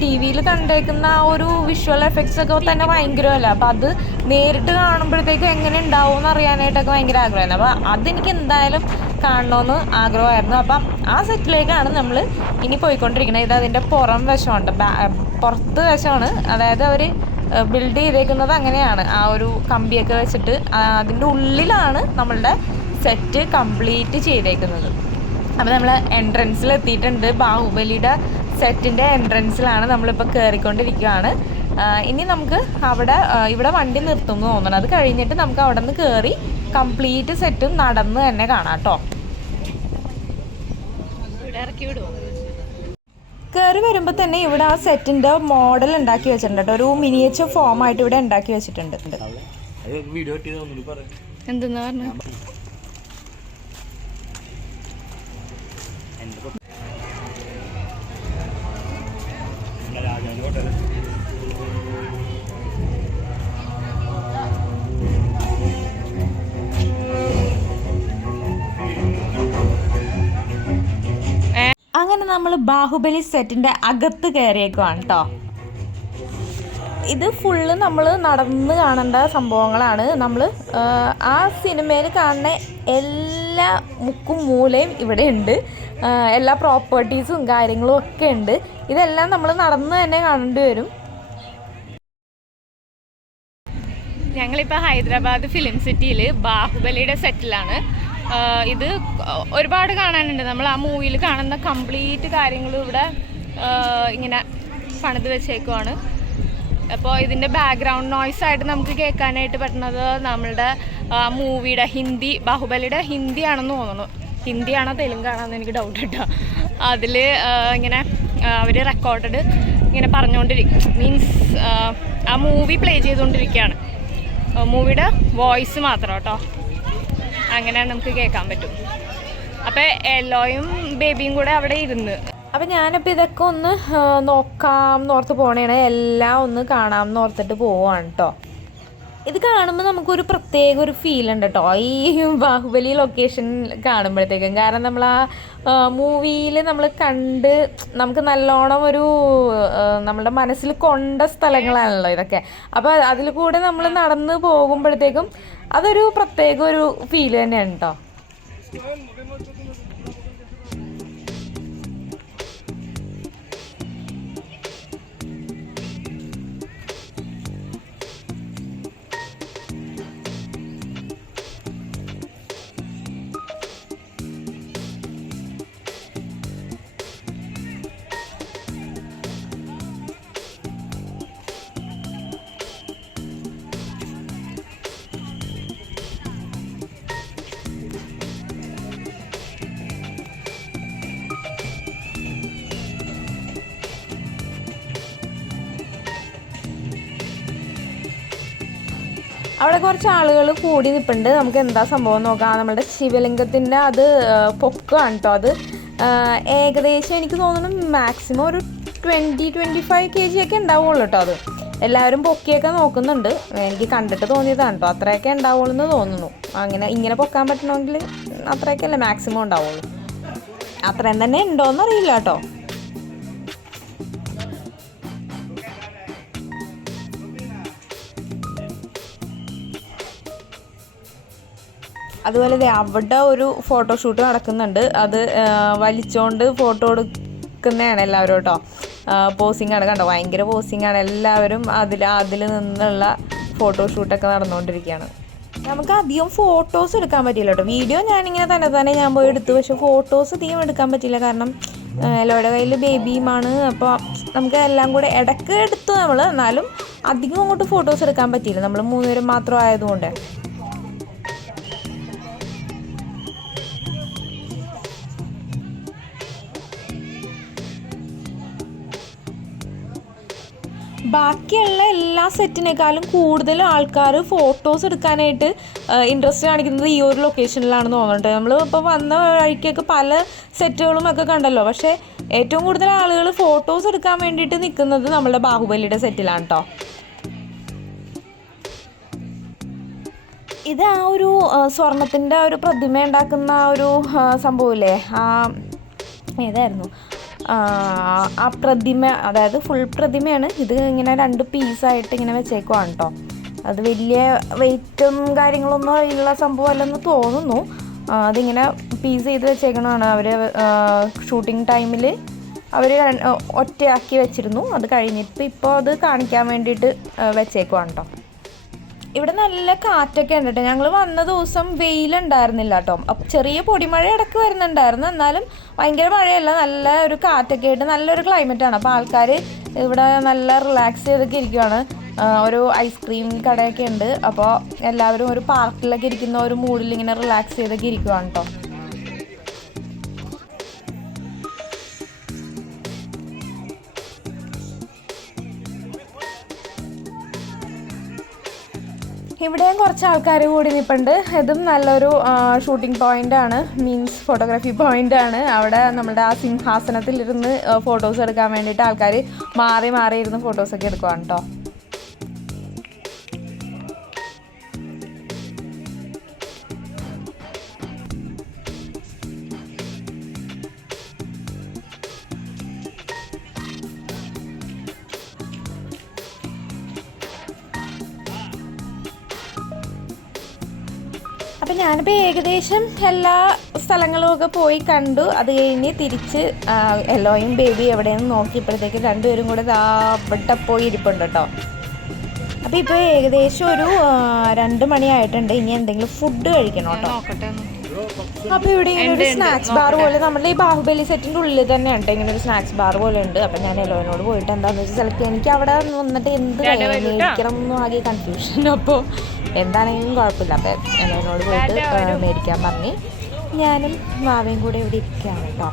ടി വിയിൽ കണ്ടേക്കുന്ന ആ ഒരു വിഷ്വൽ എഫക്ട്സ് ഒക്കെ തന്നെ ഭയങ്കരമല്ല. അപ്പോൾ അത് നേരിട്ട് കാണുമ്പോഴത്തേക്കും എങ്ങനെ ഉണ്ടാവും എന്ന് അറിയാനായിട്ടൊക്കെ ഭയങ്കര ആഗ്രഹമായിരുന്നു. അപ്പോൾ അതെനിക്ക് എന്തായാലും കാണണമെന്ന് ആഗ്രഹമായിരുന്നു. അപ്പം ആ സെറ്റിലേക്കാണ് നമ്മൾ ഇനി പോയിക്കൊണ്ടിരിക്കുന്നത്. ഇത് അതിൻ്റെ പുറം വശമുണ്ട്, പുറത്ത് വശമാണ്. അതായത് അവർ ബിൽഡ് ചെയ്തേക്കുന്നത് അങ്ങനെയാണ്, ആ ഒരു കമ്പിയൊക്കെ വെച്ചിട്ട് അതിൻ്റെ ഉള്ളിലാണ് നമ്മളുടെ സെറ്റ് കംപ്ലീറ്റ് ചെയ്തേക്കുന്നത്. അപ്പോൾ നമ്മൾ എൻട്രൻസിൽ എത്തിയിട്ടുണ്ട്. ബാഹുബലിയുടെ സെറ്റിൻ്റെ എൻട്രൻസിലാണ് നമ്മളിപ്പോൾ കയറിക്കൊണ്ടിരിക്കുകയാണ്. ഇനി നമുക്ക് ഇവിടെ വണ്ടി നിർത്തും എന്ന് തോന്നണം. അത് കഴിഞ്ഞിട്ട് നമുക്ക് അവിടെ നിന്ന് കയറി കംപ്ലീറ്റ് സെറ്റും നടന്ന് തന്നെ കാണാം കേട്ടോ. ഇറക്കി വിടുമോ? കയറി വരുമ്പോൾ തന്നെ ഇവിടെ ആ സെറ്റിൻ്റെ മോഡൽ ഉണ്ടാക്കി വെച്ചിട്ടുണ്ട് കേട്ടോ. ഒരു മിനിയേച്ചർ ഫോമായിട്ട് ഇവിടെ ഉണ്ടാക്കി വെച്ചിട്ടുണ്ട്. എന്തെന്ന് പറഞ്ഞു? അങ്ങനെ നമ്മൾ ബാഹുബലി സെറ്റിൻ്റെ അകത്ത് കയറിയേക്കുവാണ് കേട്ടോ. ഇത് ഫുള്ള് നമ്മൾ നടന്ന് കാണേണ്ട സംഭവങ്ങളാണ്. നമ്മൾ ആ സിനിമയിൽ കാണുന്ന എല്ലാ മുക്കും മൂലയും ഇവിടെ ഉണ്ട്. എല്ലാ പ്രോപ്പർട്ടീസും കാര്യങ്ങളും ഒക്കെ ഉണ്ട്. ഇതെല്ലാം നമ്മൾ നടന്ന് തന്നെ കാണേണ്ടി വരും. ഞങ്ങളിപ്പോൾ ഹൈദരാബാദ് ഫിലിം സിറ്റിയിൽ ബാഹുബലിയുടെ സെറ്റിലാണ്. ഇത് ഒരുപാട് കാണാനുണ്ട്. നമ്മൾ ആ മൂവിയിൽ കാണുന്ന കംപ്ലീറ്റ് കാര്യങ്ങളും ഇവിടെ ഇങ്ങനെ പണിത് വെച്ചേക്കുവാണ്. അപ്പോൾ ഇതിൻ്റെ ബാക്ക്ഗ്രൗണ്ട് നോയ്സ് ആയിട്ട് നമുക്ക് കേൾക്കാനായിട്ട് പറ്റുന്നത് നമ്മളുടെ മൂവിയുടെ ഹിന്ദി, ബാഹുബലിയുടെ ഹിന്ദിയാണെന്ന് തോന്നുന്നു. ഹിന്ദിയാണോ തെലുങ്കാണോ എന്ന് എനിക്ക് ഡൗട്ട് കേട്ടോ. അതിൽ ഇങ്ങനെ അവർ റെക്കോർഡഡ് ഇങ്ങനെ പറഞ്ഞുകൊണ്ടിരിക്കും. മീൻസ് ആ മൂവി പ്ലേ ചെയ്തുകൊണ്ടിരിക്കുകയാണ്. മൂവിയുടെ വോയിസ് മാത്രം കേട്ടോ. അങ്ങനെ നമുക്ക് കേൾക്കാൻ പറ്റും. അപ്പോൾ എല്ലോയും ബേബിയും കൂടെ അവിടെ ഇരുന്ന്. അപ്പം ഞാനപ്പോൾ ഇതൊക്കെ ഒന്ന് നോക്കാം എന്നോർത്ത് പോകണേണ്. എല്ലാം ഒന്ന് കാണാം എന്നോർത്തിട്ട് പോവാണ് കേട്ടോ. ഇത് കാണുമ്പോൾ നമുക്കൊരു പ്രത്യേക ഒരു ഫീൽ ഉണ്ട് കേട്ടോ ഈ ബാഹുബലി ലൊക്കേഷൻ കാണുമ്പോഴത്തേക്കും. കാരണം നമ്മൾ ആ മൂവിയിൽ നമ്മൾ കണ്ട് നമുക്ക് നല്ലോണം ഒരു നമ്മുടെ മനസ്സിൽ കൊണ്ട സ്ഥലങ്ങളാണല്ലോ ഇതൊക്കെ. അപ്പോൾ അതിൽ കൂടെ നമ്മൾ നടന്ന് പോകുമ്പോഴത്തേക്കും അതൊരു പ്രത്യേക ഒരു ഫീൽ തന്നെയാണ് കേട്ടോ. അവിടെ കുറച്ച് ആളുകൾ കൂടി നിൽപ്പുണ്ട്. നമുക്ക് എന്താ സംഭവം നോക്കാം. നമ്മളുടെ ശിവലിംഗത്തിൻ്റെ അത് പൊക്കമാണ് കേട്ടോ. അത് ഏകദേശം എനിക്ക് തോന്നുന്നു മാക്സിമം ഒരു 20-25 kg ഒക്കെ ഉണ്ടാവുള്ളൂ കേട്ടോ. അത് എല്ലാവരും പൊക്കിയൊക്കെ നോക്കുന്നുണ്ട്. എനിക്ക് കണ്ടിട്ട് തോന്നിയതാണ് കേട്ടോ. അത്രയൊക്കെ ഉണ്ടാവുള്ളൂ എന്ന് തോന്നുന്നു. അങ്ങനെ ഇങ്ങനെ പൊക്കാൻ പറ്റണമെങ്കിൽ അത്രയൊക്കെയല്ലേ മാക്സിമം ഉണ്ടാവുള്ളൂ. അത്രയും തന്നെ ഉണ്ടോയെന്നറിയില്ല കേട്ടോ. അതുപോലെ അവിടെ ഒരു ഫോട്ടോഷൂട്ട് നടക്കുന്നുണ്ട്. അത് വലിച്ചുകൊണ്ട് ഫോട്ടോ എടുക്കുന്നതാണ് എല്ലാവരും കേട്ടോ. പോസിങ്ങാണ് കണ്ടോ, ഭയങ്കര പോസിങ്ങാണ്. എല്ലാവരും അതിൽ നിന്നുള്ള ഫോട്ടോഷൂട്ടൊക്കെ നടന്നുകൊണ്ടിരിക്കുകയാണ്. നമുക്ക് അധികം ഫോട്ടോസ് എടുക്കാൻ പറ്റില്ല കേട്ടോ. വീഡിയോ ഞാനിങ്ങനെ തന്നെ ഞാൻ പോയി എടുത്തു. പക്ഷെ ഫോട്ടോസ് അധികം എടുക്കാൻ പറ്റില്ല. കാരണം എല്ലോയുടെ കയ്യിൽ ബേബിയുമാണ്. അപ്പോൾ നമുക്ക് എല്ലാം കൂടെ ഇടയ്ക്ക് എടുത്തു നമ്മൾ. എന്നാലും അധികം അങ്ങോട്ട് ഫോട്ടോസ് എടുക്കാൻ പറ്റിയില്ല. നമ്മൾ 3 പേരും മാത്രം ആയതുകൊണ്ട്. ബാക്കിയുള്ള എല്ലാ സെറ്റിനേക്കാളും കൂടുതൽ ആൾക്കാർ ഫോട്ടോസ് എടുക്കാനായിട്ട് ഇൻട്രസ്റ്റ് കാണിക്കുന്നത് ഈ ഒരു ലൊക്കേഷനിലാണെന്ന് തോന്നുന്നുണ്ട്. നമ്മൾ ഇപ്പോൾ വന്ന വഴിക്കൊക്കെ പല സെറ്റുകളും ഒക്കെ കണ്ടല്ലോ. പക്ഷേ ഏറ്റവും കൂടുതൽ ആളുകൾ ഫോട്ടോസ് എടുക്കാൻ വേണ്ടിയിട്ട് നിൽക്കുന്നത് നമ്മളുടെ ബാഹുബലിയുടെ സെറ്റിലാണ് കേട്ടോ. ഇത് ആ ഒരു സ്വർണത്തിൻ്റെ ഒരു പ്രതിമ ഉണ്ടാക്കുന്ന ഒരു സംഭവമില്ലേ, ഏതായിരുന്നു ആ പ്രതിമ, അതായത് ഫുൾ പ്രതിമയാണ്. ഇത് ഇങ്ങനെ 2 പീസായിട്ട് ഇങ്ങനെ വെച്ചേക്കുവാണ് കേട്ടോ. അത് വലിയ വെയിറ്റും കാര്യങ്ങളൊന്നും ഉള്ള സംഭവമല്ലെന്ന് തോന്നുന്നു. അതിങ്ങനെ പീസ് ചെയ്ത് വെച്ചേക്കണതാണ്. അവർ ഷൂട്ടിംഗ് ടൈമിൽ അവർ ഒറ്റയാക്കി വെച്ചിരുന്നു. അത് കഴിഞ്ഞിട്ട് ഇപ്പോൾ അത് കാണിക്കാൻ വേണ്ടിയിട്ട് വെച്ചേക്കുവാണ് കേട്ടോ. ഇവിടെ നല്ല കാറ്റൊക്കെ ഉണ്ട് കേട്ടോ. ഞങ്ങൾ വന്ന ദിവസം വെയിലുണ്ടായിരുന്നില്ല കേട്ടോ. അപ്പം ചെറിയ പൊടിമഴ ഇടയ്ക്ക് വരുന്നുണ്ടായിരുന്നു. എന്നാലും ഭയങ്കര മഴയല്ല, നല്ല ഒരു കാറ്റൊക്കെ ആയിട്ട് നല്ലൊരു ക്ലൈമറ്റാണ്. അപ്പോൾ ആൾക്കാർ ഇവിടെ നല്ല റിലാക്സ് ചെയ്തൊക്കെ ഇരിക്കുവാണ്. ഒരു ഐസ്ക്രീം കടയൊക്കെ ഉണ്ട്. അപ്പോൾ എല്ലാവരും ഒരു പാർക്കിലൊക്കെ ഇരിക്കുന്ന ഒരു മൂഡിൽ ഇങ്ങനെ റിലാക്സ് ചെയ്തൊക്കെ ഇരിക്കുവാണ് കേട്ടോ. ഇവിടെയും കുറച്ച് ആൾക്കാർ കൂടി നിൽപ്പുണ്ട്. ഇതും നല്ലൊരു ഷൂട്ടിംഗ് പോയിൻ്റാണ്, മീൻസ് ഫോട്ടോഗ്രാഫി പോയിൻ്റാണ്. അവിടെ നമ്മുടെ ആ സിംഹാസനത്തിലിരുന്ന് ഫോട്ടോസ് എടുക്കാൻ വേണ്ടിയിട്ട് ആൾക്കാർ മാറി മാറി ഇരുന്ന് ഫോട്ടോസൊക്കെ എടുക്കുവാണ് കേട്ടോ. അപ്പം ഞാനിപ്പോൾ ഏകദേശം എല്ലാ സ്ഥലങ്ങളുമൊക്കെ പോയി കണ്ടു. അത് കഴിഞ്ഞ് തിരിച്ച് എല്ലോയും ബേബി എവിടെയെന്ന് നോക്കിയപ്പോഴത്തേക്ക് രണ്ടുപേരും കൂടെ അവിടെ പോയി ഇരിപ്പുണ്ട് കേട്ടോ. അപ്പോൾ ഇപ്പോൾ ഏകദേശം ഒരു 2 മണിയായിട്ടുണ്ട്. ഇനി എന്തെങ്കിലും ഫുഡ് കഴിക്കണം കേട്ടോ. അപ്പോൾ ഇവിടെ ഇങ്ങനെ ഒരു സ്നാക്സ് ബാർ പോലെ, നമ്മുടെ ഈ ബാഹുബലി സെറ്റിൻ്റെ ഉള്ളിൽ തന്നെ ഉണ്ട് ഇങ്ങനെ ഒരു സ്നാക്സ് ബാർ പോലെ ഉണ്ട്. അപ്പം ഞാൻ എല്ലോനോട് പോയിട്ട് എന്താണെന്ന് വെച്ചാൽ സെലക്ട് ചെയ്യാൻ, എനിക്ക് അവിടെ വന്നിട്ട് എന്ത് മേടിക്കണം എന്നും ആകെ കൺഫ്യൂഷൻ. അപ്പോൾ എന്താണെങ്കിലും കുഴപ്പമില്ല. അപ്പം എല്ലോനോട് പോയിട്ട് മേടിക്കാൻ പറഞ്ഞ് ഞാനും മാവയും കൂടെ ഇവിടെ ഇരിക്കുകയാണ് കേട്ടോ.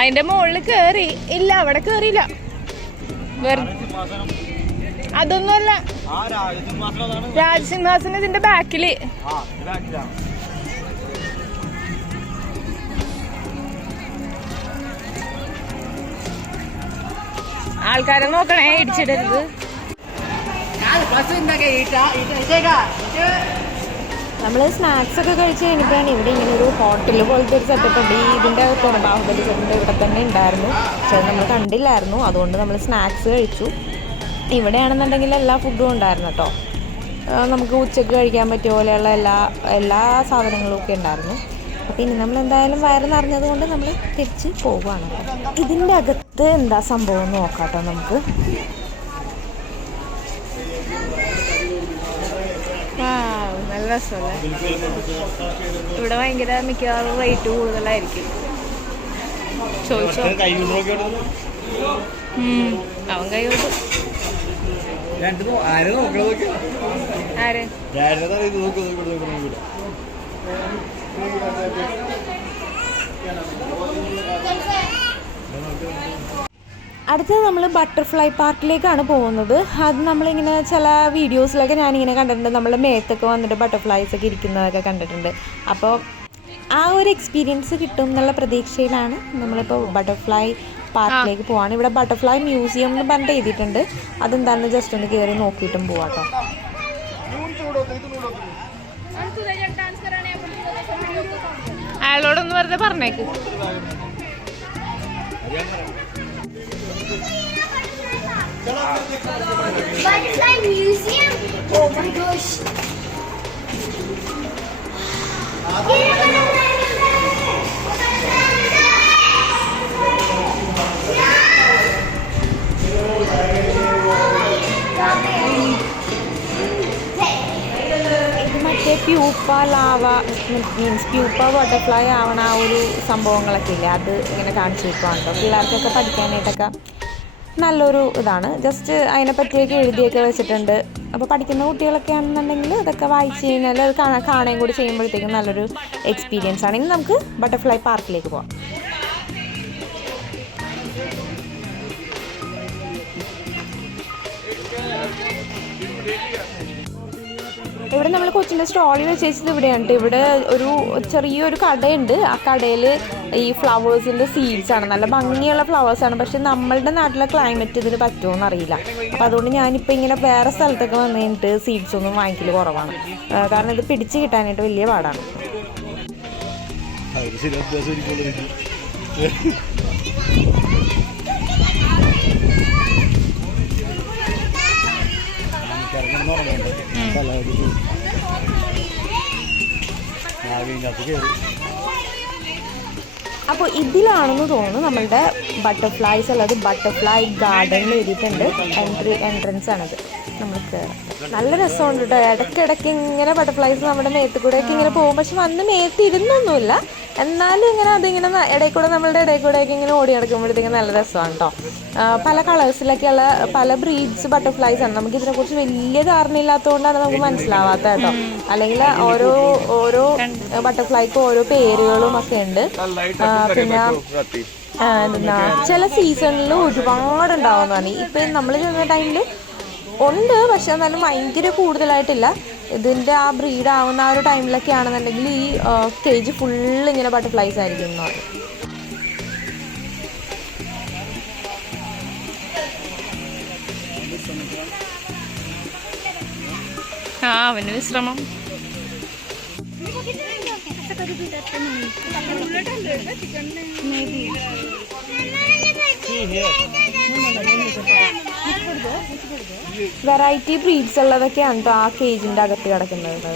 അതിന്റെ മുകളിൽ കേറി ഇല്ല, അവിടെ കേറിയില്ല. അതൊന്നുമല്ല, രാജസിംഹാസനം ഇതിന്റെ ബാക്കില്. ആൾക്കാരെ നോക്കണേ, ഇടിച്ചിടരുത്. നമ്മൾ സ്നാക്സ് ഒക്കെ കഴിച്ച് കഴിഞ്ഞപ്പോഴാണ് ഇവിടെ ഇങ്ങനെ ഒരു ഹോട്ടൽ പോലത്തെ ഒരു സെറ്റപ്പ് ഉണ്ട്. ഈ ഇതിൻ്റെ അകത്താണ് ബാഹുബലി സെറ്റിൻ്റെ ഇവിടെ തന്നെ ഉണ്ടായിരുന്നു, പക്ഷെ അത് നമ്മൾ കണ്ടില്ലായിരുന്നു. അതുകൊണ്ട് നമ്മൾ സ്നാക്സ് കഴിച്ചു. ഇവിടെയാണെന്നുണ്ടെങ്കിൽ എല്ലാ ഫുഡും ഉണ്ടായിരുന്നു കേട്ടോ. നമുക്ക് ഉച്ചയ്ക്ക് കഴിക്കാൻ പറ്റിയ പോലെയുള്ള എല്ലാ സാധനങ്ങളും ഒക്കെ ഉണ്ടായിരുന്നു. അപ്പോൾ ഇനി നമ്മൾ എന്തായാലും വയറ് നിറഞ്ഞത് കൊണ്ട് നമ്മൾ തിരിച്ച് പോവുകയാണ്. ഇതിൻ്റെ അകത്ത് എന്താ സംഭവം എന്ന് നോക്കാം കേട്ടോ നമുക്ക്. നല്ല രസമല്ലേ. ഇവിടെ ഭയങ്കര മിക്കവാറും റേറ്റ് കൂടുതലായിരിക്കും. ചോദിച്ചോ, അവൻ കൈ കൊണ്ട് ആര് അടുത്തത് നമ്മൾ ബട്ടർഫ്ലൈ പാർക്കിലേക്കാണ് പോകുന്നത്. അത് നമ്മളിങ്ങനെ ചില വീഡിയോസിലൊക്കെ ഞാനിങ്ങനെ കണ്ടിട്ടുണ്ട്, നമ്മളുടെ മേത്തൊക്കെ വന്നിട്ട് ബട്ടർഫ്ലൈസ് ഒക്കെ ഇരിക്കുന്നതൊക്കെ കണ്ടിട്ടുണ്ട്. അപ്പോൾ ആ ഒരു എക്സ്പീരിയൻസ് കിട്ടും എന്നുള്ള പ്രതീക്ഷയിലാണ് നമ്മളിപ്പോൾ ബട്ടർഫ്ലൈ പാർക്കിലേക്ക് പോവാണ്. ഇവിടെ ബട്ടർഫ്ലൈ മ്യൂസിയം എന്ന് പറഞ്ഞിട്ട് എഴുതിയിട്ടുണ്ട്. അതെന്താണെന്ന് ജസ്റ്റ് ഒന്ന് കയറി നോക്കിയിട്ടും പോവാട്ടോ. അയാളോടൊന്ന് വെറുതെ പറഞ്ഞേക്ക്. Butterfly Museum? Oh my gosh. ഇത് മറ്റേ pupa larva means pupa butterfly ആവണ ആ ഒരു സംഭവങ്ങളൊക്കെ ഇല്ലേ, അത് ഇങ്ങനെ കാണിച്ചു വെക്കുവാണ് കേട്ടോ. പിള്ളേർക്കൊക്കെ പഠിക്കാനായിട്ടൊക്കെ നല്ലൊരു ഇതാണ്. ജസ്റ്റ് അതിനെപ്പറ്റിയൊക്കെ എഴുതിയൊക്കെ വെച്ചിട്ടുണ്ട്. അപ്പോൾ പഠിക്കുന്ന കുട്ടികളൊക്കെ ആണെന്നുണ്ടെങ്കിൽ അതൊക്കെ വായിച്ച് കഴിഞ്ഞാൽ അത് കാണുകയും കൂടി ചെയ്യുമ്പോഴത്തേക്കും നല്ലൊരു എക്സ്പീരിയൻസ് ആണ്. ഇനി നമുക്ക് ബട്ടർഫ്ലൈ പാർക്കിലേക്ക് പോകാം. ഇവിടെ നമ്മൾ കൊച്ചിൻ്റെ സ്റ്റോളിൽ വെച്ചത് ഇവിടെയാണ്. ഇവിടെ ഒരു ചെറിയൊരു കടയുണ്ട്. ആ കടയിൽ ഈ ഫ്ലവേഴ്സിൻ്റെ സീഡ്സാണ്, നല്ല ഭംഗിയുള്ള ഫ്ലവേഴ്സാണ്. പക്ഷെ നമ്മളുടെ നാട്ടിലെ ക്ലൈമറ്റ് ഇതിന് പറ്റുമോ എന്നറിയില്ല. അപ്പോൾ അതുകൊണ്ട് ഞാനിപ്പോൾ ഇങ്ങനെ വേറെ സ്ഥലത്തൊക്കെ വന്നു കഴിഞ്ഞിട്ട് സീഡ്സ് ഒന്നും വാങ്ങിക്കൽ കുറവാണ്. കാരണം ഇത് പിടിച്ച് കിട്ടാനായിട്ട് വലിയ പാടാണ്. അപ്പോൾ ഇതിലാണെന്ന് തോന്നുന്നു നമ്മളുടെ ബട്ടർഫ്ലൈസ് ഉള്ളത് ബട്ടർഫ്ലൈ ഗാർഡനിൽ എഴുതിയിട്ടുണ്ട്. എൻട്രൻസ് ആണത്. നമുക്ക് നല്ല രസമുണ്ട് കേട്ടോ. ഇടയ്ക്കിടയ്ക്ക് ഇങ്ങനെ ബട്ടർഫ്ലൈസ് നമ്മുടെ മേത്ത് കൂടെയൊക്കെ ഇങ്ങനെ പോകും. പക്ഷെ വന്ന് മേത്ത് ഇരുന്നൊന്നുമില്ല, എന്നാലും ഇങ്ങനെ അതിങ്ങനെ ഇടയിൽ കൂടെ നമ്മളുടെ ഇടയിൽ കൂടെയൊക്കെ ഇങ്ങനെ ഓടി നടക്കുമ്പോഴത്തേക്കും നല്ല രസമാണ് കേട്ടോ. പല കളേഴ്സിലൊക്കെയുള്ള പല ബ്രീഡ്സ് ബട്ടർഫ്ലൈസ് ആണ്. നമുക്ക് ഇതിനെക്കുറിച്ച് വലിയ ധാരണ ഇല്ലാത്തതുകൊണ്ടാണ് നമുക്ക് മനസ്സിലാവാത്ത കേട്ടോ. അല്ലെങ്കിൽ ഓരോ ബട്ടർഫ്ലൈക്കും ഓരോ പേരുകളും ഒക്കെ ഉണ്ട്. പിന്നെ എന്താ ചില സീസണിൽ ഒരുപാടുണ്ടാവുന്നതാണ്. ഇപ്പം നമ്മൾ ചെന്ന ടൈമിൽ ഉണ്ട്, പക്ഷെ എന്നാലും ഭയങ്കര കൂടുതലായിട്ടില്ല. ഇതിൻ്റെ ആ ബ്രീഡ് ആവുന്ന ആ ഒരു ടൈമിലൊക്കെ ആണെന്നുണ്ടെങ്കിൽ ഈ കേജ് ഫുള്ള് ഇങ്ങനെ ബട്ടർഫ്ലൈസ് ആയിരിക്കും എന്ന് പറയും. അവന് വിശ്രമം. വെറൈറ്റി ബ്രീഡ്സ് ഉള്ളതൊക്കെയാണ് കേട്ടോ ആ കേജിൻ്റെ അകത്ത് കിടക്കുന്നത്.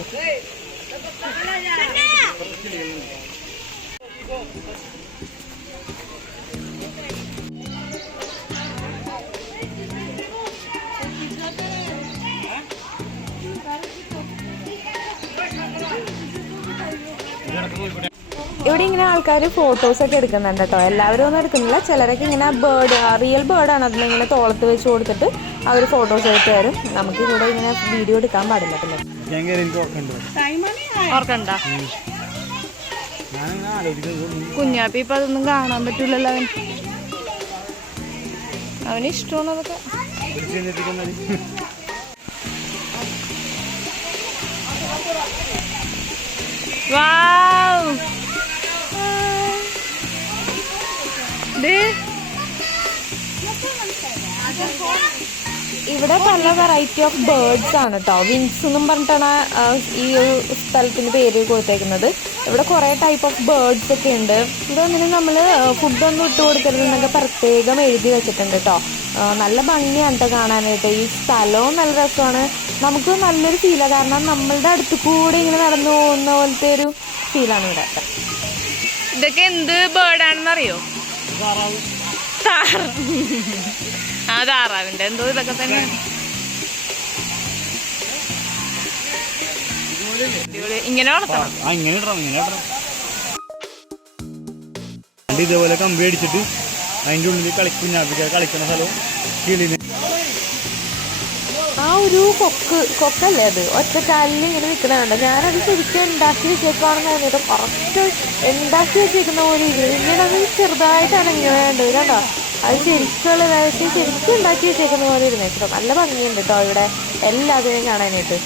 ഇവിടെ ഇങ്ങനെ ആൾക്കാർ ഫോട്ടോസൊക്കെ എടുക്കുന്നുണ്ട് കേട്ടോ. എല്ലാവരും ഒന്നും എടുക്കുന്നില്ല, ചിലരൊക്കെ ഇങ്ങനെ റിയൽ ബേർഡാണ് അതിലിങ്ങനെ തോളത്ത് വെച്ച് കൊടുത്തിട്ട് അവർ ഫോട്ടോസ് എടുത്ത് തരും. നമുക്ക് ഇവിടെ ഇങ്ങനെ വീഡിയോ എടുക്കാൻ പാടില്ല. പിന്നെ ഓർക്കണ്ട കുഞ്ഞാപ്പി ഇപ്പം അതൊന്നും കാണാൻ പറ്റൂലല്ലോ. അവന് ഇഷ്ടമാണ് അതൊക്കെ. വാവ്, ഇവിടെ പല വെറൈറ്റി ഓഫ് ബേർഡ്സ് ആണ് കേട്ടോ. വിങ്സ് എന്നും പറഞ്ഞിട്ടാണ് ഈ ഒരു സ്ഥലത്തിന് പേര് കൊടുത്തേക്കുന്നത്. ഇവിടെ കുറേ ടൈപ്പ് ഓഫ് ബേർഡ്സ് ഒക്കെ ഉണ്ട്. ഇതൊന്നിനും നമ്മൾ ഫുഡൊന്നും ഇട്ട് കൊടുക്കരുതെന്നൊക്കെ പ്രത്യേകം എഴുതി വെച്ചിട്ടുണ്ട് കേട്ടോ. നല്ല ഭംഗിയാണ് കേട്ടോ കാണാനായിട്ട്. ഈ സ്ഥലവും നല്ല രസമാണ്. നമുക്ക് നല്ലൊരു ഫീലാണ്, കാരണം നമ്മളുടെ അടുത്ത് കൂടെ ഇങ്ങനെ നടന്നു പോകുന്ന പോലത്തെ ഒരു ഫീലാണ് ഇവിടെ. ഇതൊക്കെ എന്ത് ബേർഡാണെന്നറിയോ? താറാവിന്റെ എന്തോ ഇതൊക്കെ തന്നെ. ഇങ്ങനെ വളർത്തണം. ഇതേപോലെ കമ്പി അടിച്ചിട്ട് അതിൻ്റെ ഉള്ളിൽ കളിക്കുന്ന സ്ഥലവും കിളിന് ആ ഒരു കൊക്കല്ലേ അത്, ഒറ്റക്കാലിൽ ഇങ്ങനെ നിൽക്കുന്നതുണ്ട്. ഞാനത് ശരിക്കും ഉണ്ടാക്കി വെച്ചേക്കുവാണെന്ന് പറഞ്ഞിട്ട് കറക്റ്റ് ഉണ്ടാക്കി വെച്ചേക്കുന്ന പോലെ ഇങ്ങനെ അത് ചെറുതായിട്ടാണ് ഇങ്ങനെ വേണ്ടത് കേട്ടോ. അത് ശരിക്കും ഉണ്ടാക്കി വെച്ചേക്കുന്ന പോലെ ഇരുന്നേ കേട്ടോ. നല്ല ഭംഗിയുണ്ട് കേട്ടോ ഇവിടെ എല്ലാത്തിനെയും കാണാനായിട്ട്.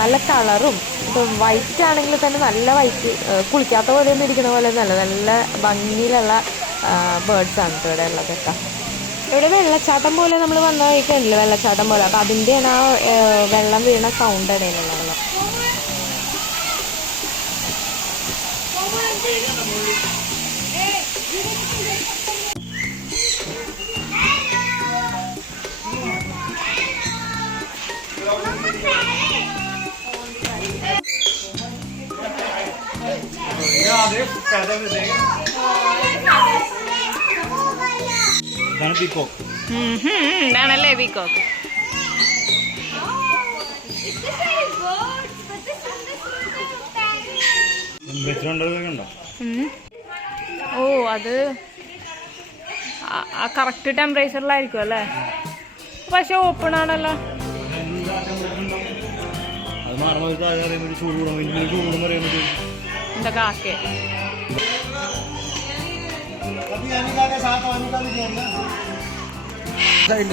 നല്ല കളറും ഇപ്പം വൈറ്റ് ആണെങ്കിൽ തന്നെ നല്ല വൈറ്റ്, കുളിക്കാത്ത പോലെയൊന്നും ഇരിക്കുന്ന പോലെ നല്ല ഭംഗിയിലുള്ള ബേർഡ്സാണ് കേട്ടോ ഇവിടെ ഉള്ളതൊക്കെ. ഇവിടെ വെള്ളച്ചാട്ടം പോലെ നമ്മൾ വന്ന വഴിക്കുണ്ടല്ലോ, വെള്ളച്ചാട്ടം പോലെ. അപ്പം അതിൻ്റെയാണ് ആ വെള്ളം വീണ സൗണ്ട് ഇടയിലുള്ളത്. ഇതാണല്ലേ പീക്കോക്ക്. ഓ, അത് ആ കറക്റ്റ് ടെമ്പറേച്ചറിലായിരിക്കും അല്ലേ? പക്ഷെ ഓപ്പൺ ആണല്ലോ. എന്താ കാക്കേ?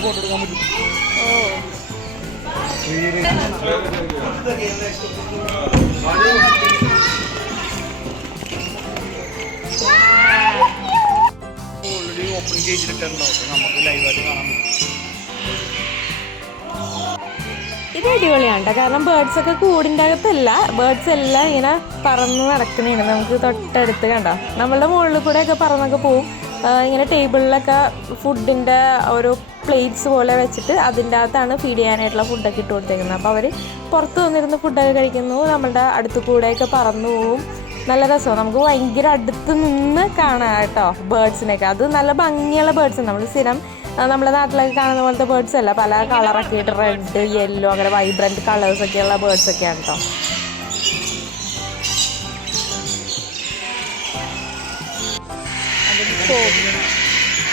ഫോട്ടോ എടുക്കാൻ പറ്റും. ഓൾറെഡി ഓപ്പൺ ചെയ്തിട്ടുണ്ടാവും, നമുക്ക് ലൈവായിട്ട് കാണാൻ പറ്റും. ഇത് അടിപൊളിയാണ് കേട്ടോ, കാരണം ബേർഡ്സ് ഒക്കെ കൂടിൻ്റെ അകത്തല്ല, ബേർഡ്സ് എല്ലാം ഇങ്ങനെ പറന്ന് നടക്കുന്നതാണ്. നമുക്ക് തൊട്ടടുത്ത് കണ്ടോ, നമ്മളുടെ മുകളിൽ കൂടെ ഒക്കെ പറന്നൊക്കെ പോവും. ഇങ്ങനെ ടേബിളിലൊക്കെ ഫുഡിൻ്റെ ഓരോ പ്ലേറ്റ്സ് പോലെ വെച്ചിട്ട് അതിൻ്റെ അകത്താണ് ഫീഡ് ചെയ്യാനായിട്ടുള്ള ഫുഡൊക്കെ ഇട്ട് കൊടുത്തേക്കുന്നത്. അപ്പോൾ അവർ പുറത്ത് വന്നിരുന്ന് ഫുഡൊക്കെ കഴിക്കുന്നു, നമ്മളുടെ അടുത്ത് കൂടെയൊക്കെ പറന്നു പോവും. നല്ല രസമാണ്. നമുക്ക് ഭയങ്കര അടുത്ത് നിന്ന് കാണാം കേട്ടോ ബേർഡ്സിനെയൊക്കെ. അത് നല്ല ഭംഗിയുള്ള ബേർഡ്സ്. നമ്മൾ സ്ഥിരം നമ്മുടെ നാട്ടിലൊക്കെ കാണുന്ന പോലത്തെ ബേർഡ്സ് അല്ല, പല കളറൊക്കെ ആയിട്ട് റെഡ്, യെല്ലോ അങ്ങനെ വൈബ്രൻറ്റ് കളേഴ്സൊക്കെയുള്ള ബേർഡ്സൊക്കെയാണ് കേട്ടോ.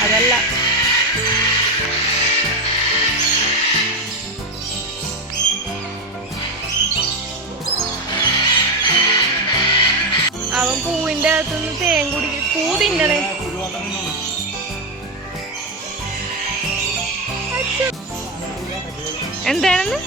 അതല്ല അവൻ പൂവിന്റെ അകത്തുനിന്ന് തേൻ കുടിക്കും. പൂ തിന്നണേ. എന്താണെന്ന്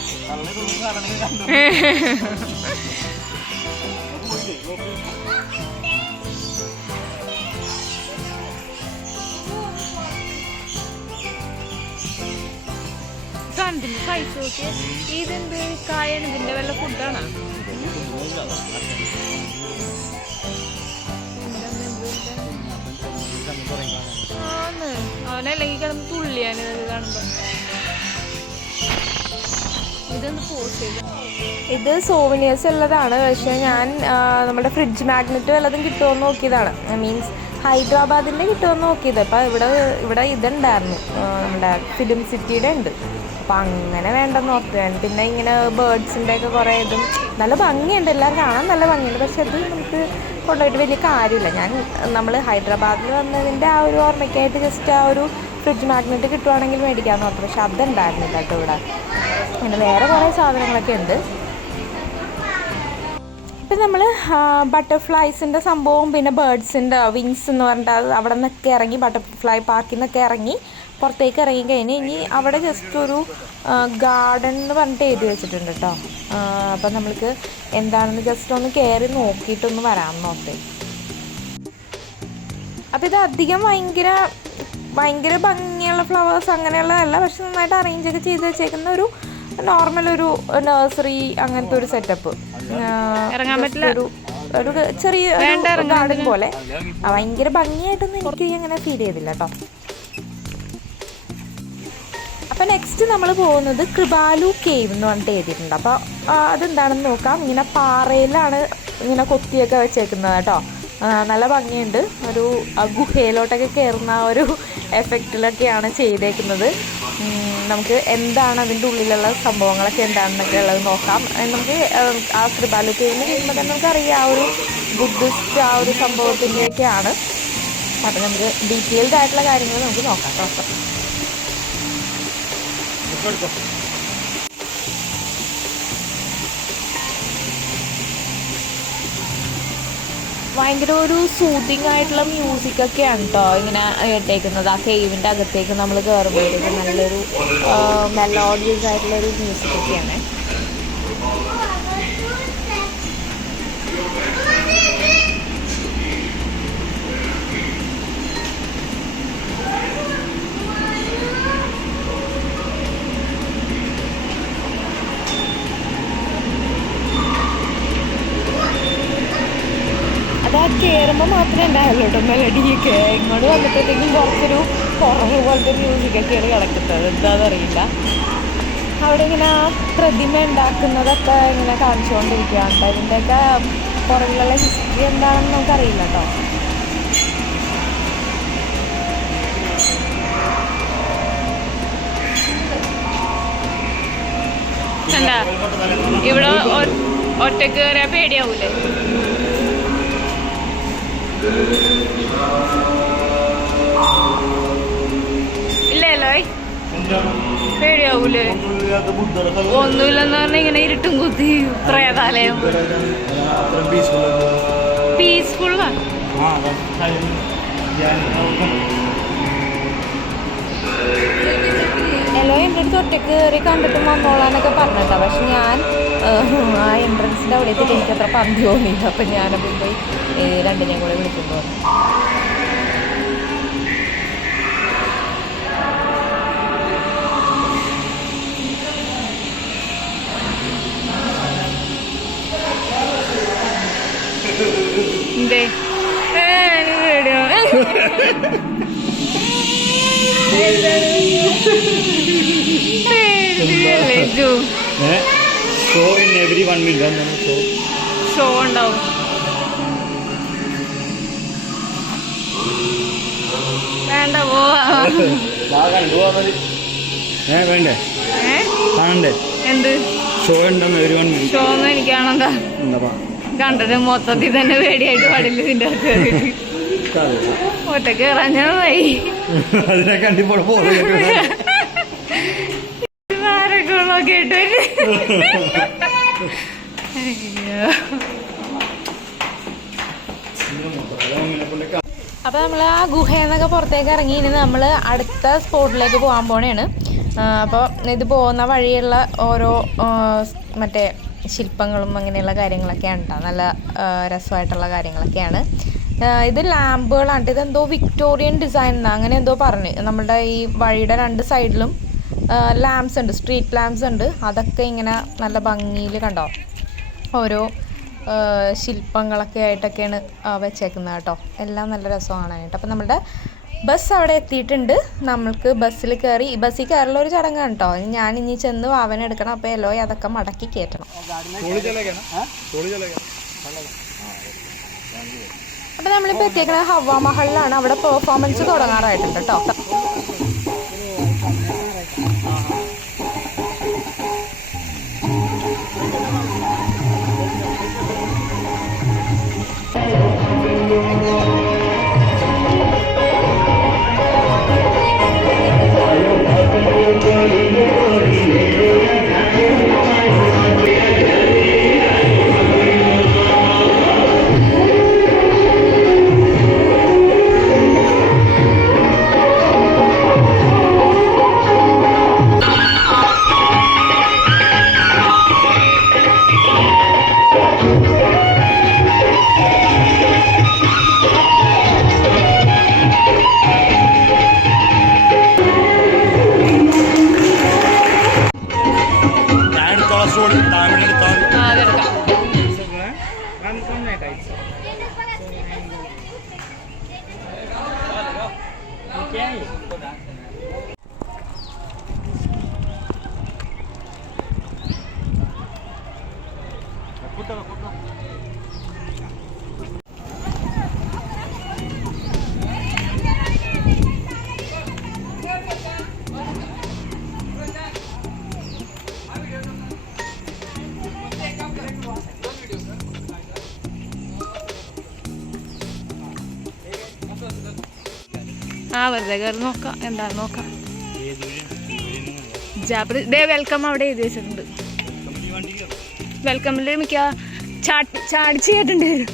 കണ്ടില്ല പൈസ നോക്കിയ. ഇതെന്ത് കായാണ്? ഇതിന്റെ വല്ല ഫുഡാണോ? ആന്ന് അവനല്ലെങ്കിൽ കിടന്ന് തുള്ളിയാണ് കാണുമ്പോ. ഇതൊന്ന് പോസ്റ്റ് ചെയ്ത്. ഇത് സോവിനിയേഴ്സ് ഉള്ളതാണ്. പക്ഷേ ഞാൻ നമ്മുടെ ഫ്രിഡ്ജ് മാഗ്നറ്റ് വല്ലതും കിട്ടുമെന്ന് നോക്കിയതാണ്. മീൻസ് ഹൈദരാബാദിൻ്റെ കിട്ടുമെന്ന് നോക്കിയത്. അപ്പോൾ ഇവിടെ ഇതുണ്ടായിരുന്നു, നമ്മുടെ ഫിലിം സിറ്റിയുടെ ഉണ്ട്. അപ്പോൾ അങ്ങനെ വേണ്ടെന്ന് ഓർക്കുകയാണ്. പിന്നെ ഇങ്ങനെ ബേർഡ്സിൻ്റെ ഒക്കെ കുറേ ഇതും നല്ല ഭംഗിയുണ്ട്, എല്ലാം കാണാൻ നല്ല ഭംഗിയുണ്ട്. പക്ഷെ അത് നമുക്ക് കൊണ്ടുപോയിട്ട് വലിയ കാര്യമില്ല. നമ്മൾ ഹൈദരാബാദിൽ വന്നതിൻ്റെ ആ ഒരു ഓർമ്മയ്ക്കായിട്ട് ജസ്റ്റ് ആ ഒരു ഫ്രിഡ്ജ് മാഗ്നറ്റ് കിട്ടുവാണെങ്കിൽ മേടിക്കാമെന്ന് ഓർത്തു. പക്ഷെ അതുണ്ടായിരുന്നില്ല കേട്ടോ ഇവിടെ. അങ്ങനെ വേറെ കുറേ സാധനങ്ങളൊക്കെ ഉണ്ട്. ഇപ്പം നമ്മൾ ബട്ടർഫ്ലൈസിൻ്റെ സംഭവവും പിന്നെ ബേർഡ്സിൻ്റെ വിങ്സ് എന്ന് പറഞ്ഞിട്ട് അവിടെ നിന്നൊക്കെ ഇറങ്ങി, ബട്ടർഫ്ലൈ പാർക്കിൽ നിന്നൊക്കെ ഇറങ്ങി പുറത്തേക്ക് ഇറങ്ങി കഴിഞ്ഞ് ഇനി അവിടെ ജസ്റ്റ് ഒരു ഗാർഡൻ എന്ന് പറഞ്ഞിട്ട് എഴുതി വെച്ചിട്ടുണ്ട് കേട്ടോ. അപ്പം നമ്മൾക്ക് എന്താണെന്ന് ജസ്റ്റ് ഒന്ന് കയറി നോക്കിയിട്ടൊന്ന് വരാമെന്ന് ഓർത്തേ. അപ്പോൾ ഇത് അധികം ഭയങ്കര ഭംഗിയുള്ള ഫ്ലവേഴ്സ് അങ്ങനെയുള്ളതല്ല, പക്ഷെ നന്നായിട്ട് അറേഞ്ചൊക്കെ ചെയ്ത് വെച്ചേക്കുന്ന ഒരു നോർമൽ ഒരു നഴ്സറി അങ്ങനത്തെ ഒരു സെറ്റപ്പ്. ഇറങ്ങാൻ പറ്റില്ല, ഒരു ചെറിയ ഗാർഡൻ പോലെ. ഭയങ്കര ഭംഗിയായിട്ടൊന്നും എനിക്ക് അങ്ങനെ ഫീൽ ചെയ്തില്ല കേട്ടോ. അപ്പം നെക്സ്റ്റ് നമ്മൾ പോകുന്നത് കൃപാലു കേവ് എന്ന് പറഞ്ഞിട്ട് എഴുതിയിട്ടുണ്ട്. അപ്പോൾ അതെന്താണെന്ന് നോക്കാം. ഇങ്ങനെ പാറയിലാണ് ഇങ്ങനെ കൊത്തിയൊക്കെ വെച്ചേക്കുന്നത് കേട്ടോ. നല്ല ഭംഗിയുണ്ട്. ഒരു ഗുഹയിലോട്ടൊക്കെ കയറുന്ന ഒരു എഫക്റ്റിലൊക്കെയാണ് ചെയ്തേക്കുന്നത്. നമുക്ക് എന്താണ് അതിൻ്റെ ഉള്ളിലുള്ള സംഭവങ്ങളൊക്കെ എന്താണെന്നൊക്കെ ഉള്ളത് നോക്കാം. നമുക്ക് ആ കൃപാലു കേവിന് കഴിയുമ്പോൾ തന്നെ നമുക്കറിയാം ആ ഒരു ബുദ്ധിസ്റ്റ് ആ ഒരു സംഭവത്തിൻ്റെയൊക്കെയാണ്. അപ്പം നമുക്ക് ഡീറ്റെയിൽഡ് ആയിട്ടുള്ള കാര്യങ്ങൾ നമുക്ക് നോക്കാം കേട്ടോ. ഭയങ്കര ഒരു സൂതിങ് ആയിട്ടുള്ള മ്യൂസിക്കൊക്കെയാണ് കേട്ടോ ഇങ്ങനെ ഇട്ടേക്കുന്നത്. ആ കേവിൻ്റെ അകത്തേക്ക് നമ്മൾ കയറുമ്പോഴത്തേക്ക് നല്ലൊരു മെലോഡിയസ് ആയിട്ടുള്ളൊരു മ്യൂസിക്കൊക്കെയാണ്. അത് കയറുമ്പോൾ മാത്രമേ ഉണ്ടാവുള്ളൂ കേട്ടോ മെലഡിയൊക്കെ. ഇങ്ങോട്ട് വന്നപ്പോഴത്തേക്കും കുറച്ചൊരു കുറവ് പോലത്തെ മ്യൂസിക്കൊക്കെയാണ് കിടക്കുന്നത്. എന്താണെന്നറിയില്ല. അവിടെ ഇങ്ങനെ പ്രതിമ ഉണ്ടാക്കുന്നതൊക്കെ ഇങ്ങനെ കാണിച്ചുകൊണ്ടിരിക്കുകയാണ്. അതിൻ്റെയൊക്കെ പുറകിലുള്ള ഹിസ്റ്ററി എന്താണെന്ന് നമുക്കറിയില്ല കേട്ടോ. ഇവിടെ ഒറ്റക്ക് കയറിയാൽ പേടിയാവൂലേ? ഇല്ലല്ലോ, പേടിയാവൂലേ? ഒന്നുമില്ലെന്ന് പറഞ്ഞാൽ ഇങ്ങനെ ഇരുട്ടും കുത്തി പ്രേതാലയം പീസ്ഫുള്ളാ. എല്ലോ എൻ്റെ അടുത്ത് ഒറ്റയ്ക്ക് കയറി കണ്ടിട്ട് വന്നോളാന്നൊക്കെ പറഞ്ഞിട്ടോ. പക്ഷെ ഞാൻ ആ എൻട്രൻസിൻ്റെ അവിടെ എത്തിയിട്ട് എനിക്കത്ര പന്തി തോന്നിയില്ല. അപ്പം ഞാനപ്പോൾ പോയി രണ്ടിനെയും കൂടെ വിളിക്കുമ്പോൾ എന്തേ show in every 1 minute show ഉണ്ടാവും. വേണ്ട പോവാ. വേണ്ടേ ഏ കാണണ്ടേ? എന്ത് ഷോ ഉണ്ടെന്ന് ഒരു ഷോ ഒന്നും എനിക്ക് കാണണ്ട. കണ്ടത് മൊത്തത്തിൽ തന്നെ പേടിയായിട്ട് പാടില്ല ഇതിന്റെ അകത്ത് കയറിയിട്ട്. ഒറ്റ കയറാഞ്ഞായി അതിനെ കണ്ടിപ്പോൾ കേട്ടു. അയ്യോ. അപ്പോൾ നമ്മൾ ആ ഗുഹയെന്നൊക്കെ പുറത്തേക്ക് ഇറങ്ങി ഇനി നമ്മൾ അടുത്ത സ്പോട്ടിലേക്ക് പോകാൻ പോണേണ്. അപ്പോൾ ഇത് പോകുന്ന വഴിയുള്ള ഓരോ മറ്റേ ശില്പങ്ങളും അങ്ങനെയുള്ള കാര്യങ്ങളൊക്കെയാണ് കേട്ടോ. നല്ല രസമായിട്ടുള്ള കാര്യങ്ങളൊക്കെയാണ്. ഇത് ലാമ്പുകളാണ്. ഇതെന്തോ വിക്ടോറിയൻ ഡിസൈൻ അങ്ങനെ എന്തോ പറഞ്ഞു. നമ്മുടെ ഈ വഴിയുടെ 2 സൈഡിലും ലാംപ്സ് ഉണ്ട്, സ്ട്രീറ്റ് ലാംപ്സ് ഉണ്ട്. അതൊക്കെ ഇങ്ങനെ നല്ല ഭംഗിയിൽ കണ്ടോ ഓരോ ശില്പങ്ങളൊക്കെ ആയിട്ടൊക്കെയാണ് വെച്ചേക്കുന്നത് കേട്ടോ. എല്ലാം നല്ല രസമാണ് കാണാനായിട്ട്. അപ്പം നമ്മുടെ ബസ് അവിടെ എത്തിയിട്ടുണ്ട്. നമ്മൾക്ക് ബസ്സിൽ കയറി, ബസ്സിൽ കയറുള്ള ഒരു ചടങ്ങാണ് കേട്ടോ. ഞാൻ ഇനി ചെന്ന് വാവനെ എടുക്കണം. അപ്പോൾ എല്ലോയി അതൊക്കെ മടക്കി കയറ്റണം. അപ്പം നമ്മളിപ്പോൾ എത്തിയേക്കുന്നത് ഹവ മഹലിലാണ്. അവിടെ പെർഫോമൻസ് തുടങ്ങാറായിട്ടുണ്ട് കേട്ടോ. വെറുതെ കയറി നോക്കാം എന്താണ് നോക്കാം. ജാപ്പനീസ് വെൽക്കം അവിടെ എഴുതി വെച്ചിട്ടുണ്ട്. വെൽക്കമിൽ മിക്ക ചാടിച്ച് കേട്ടിട്ടുണ്ട്.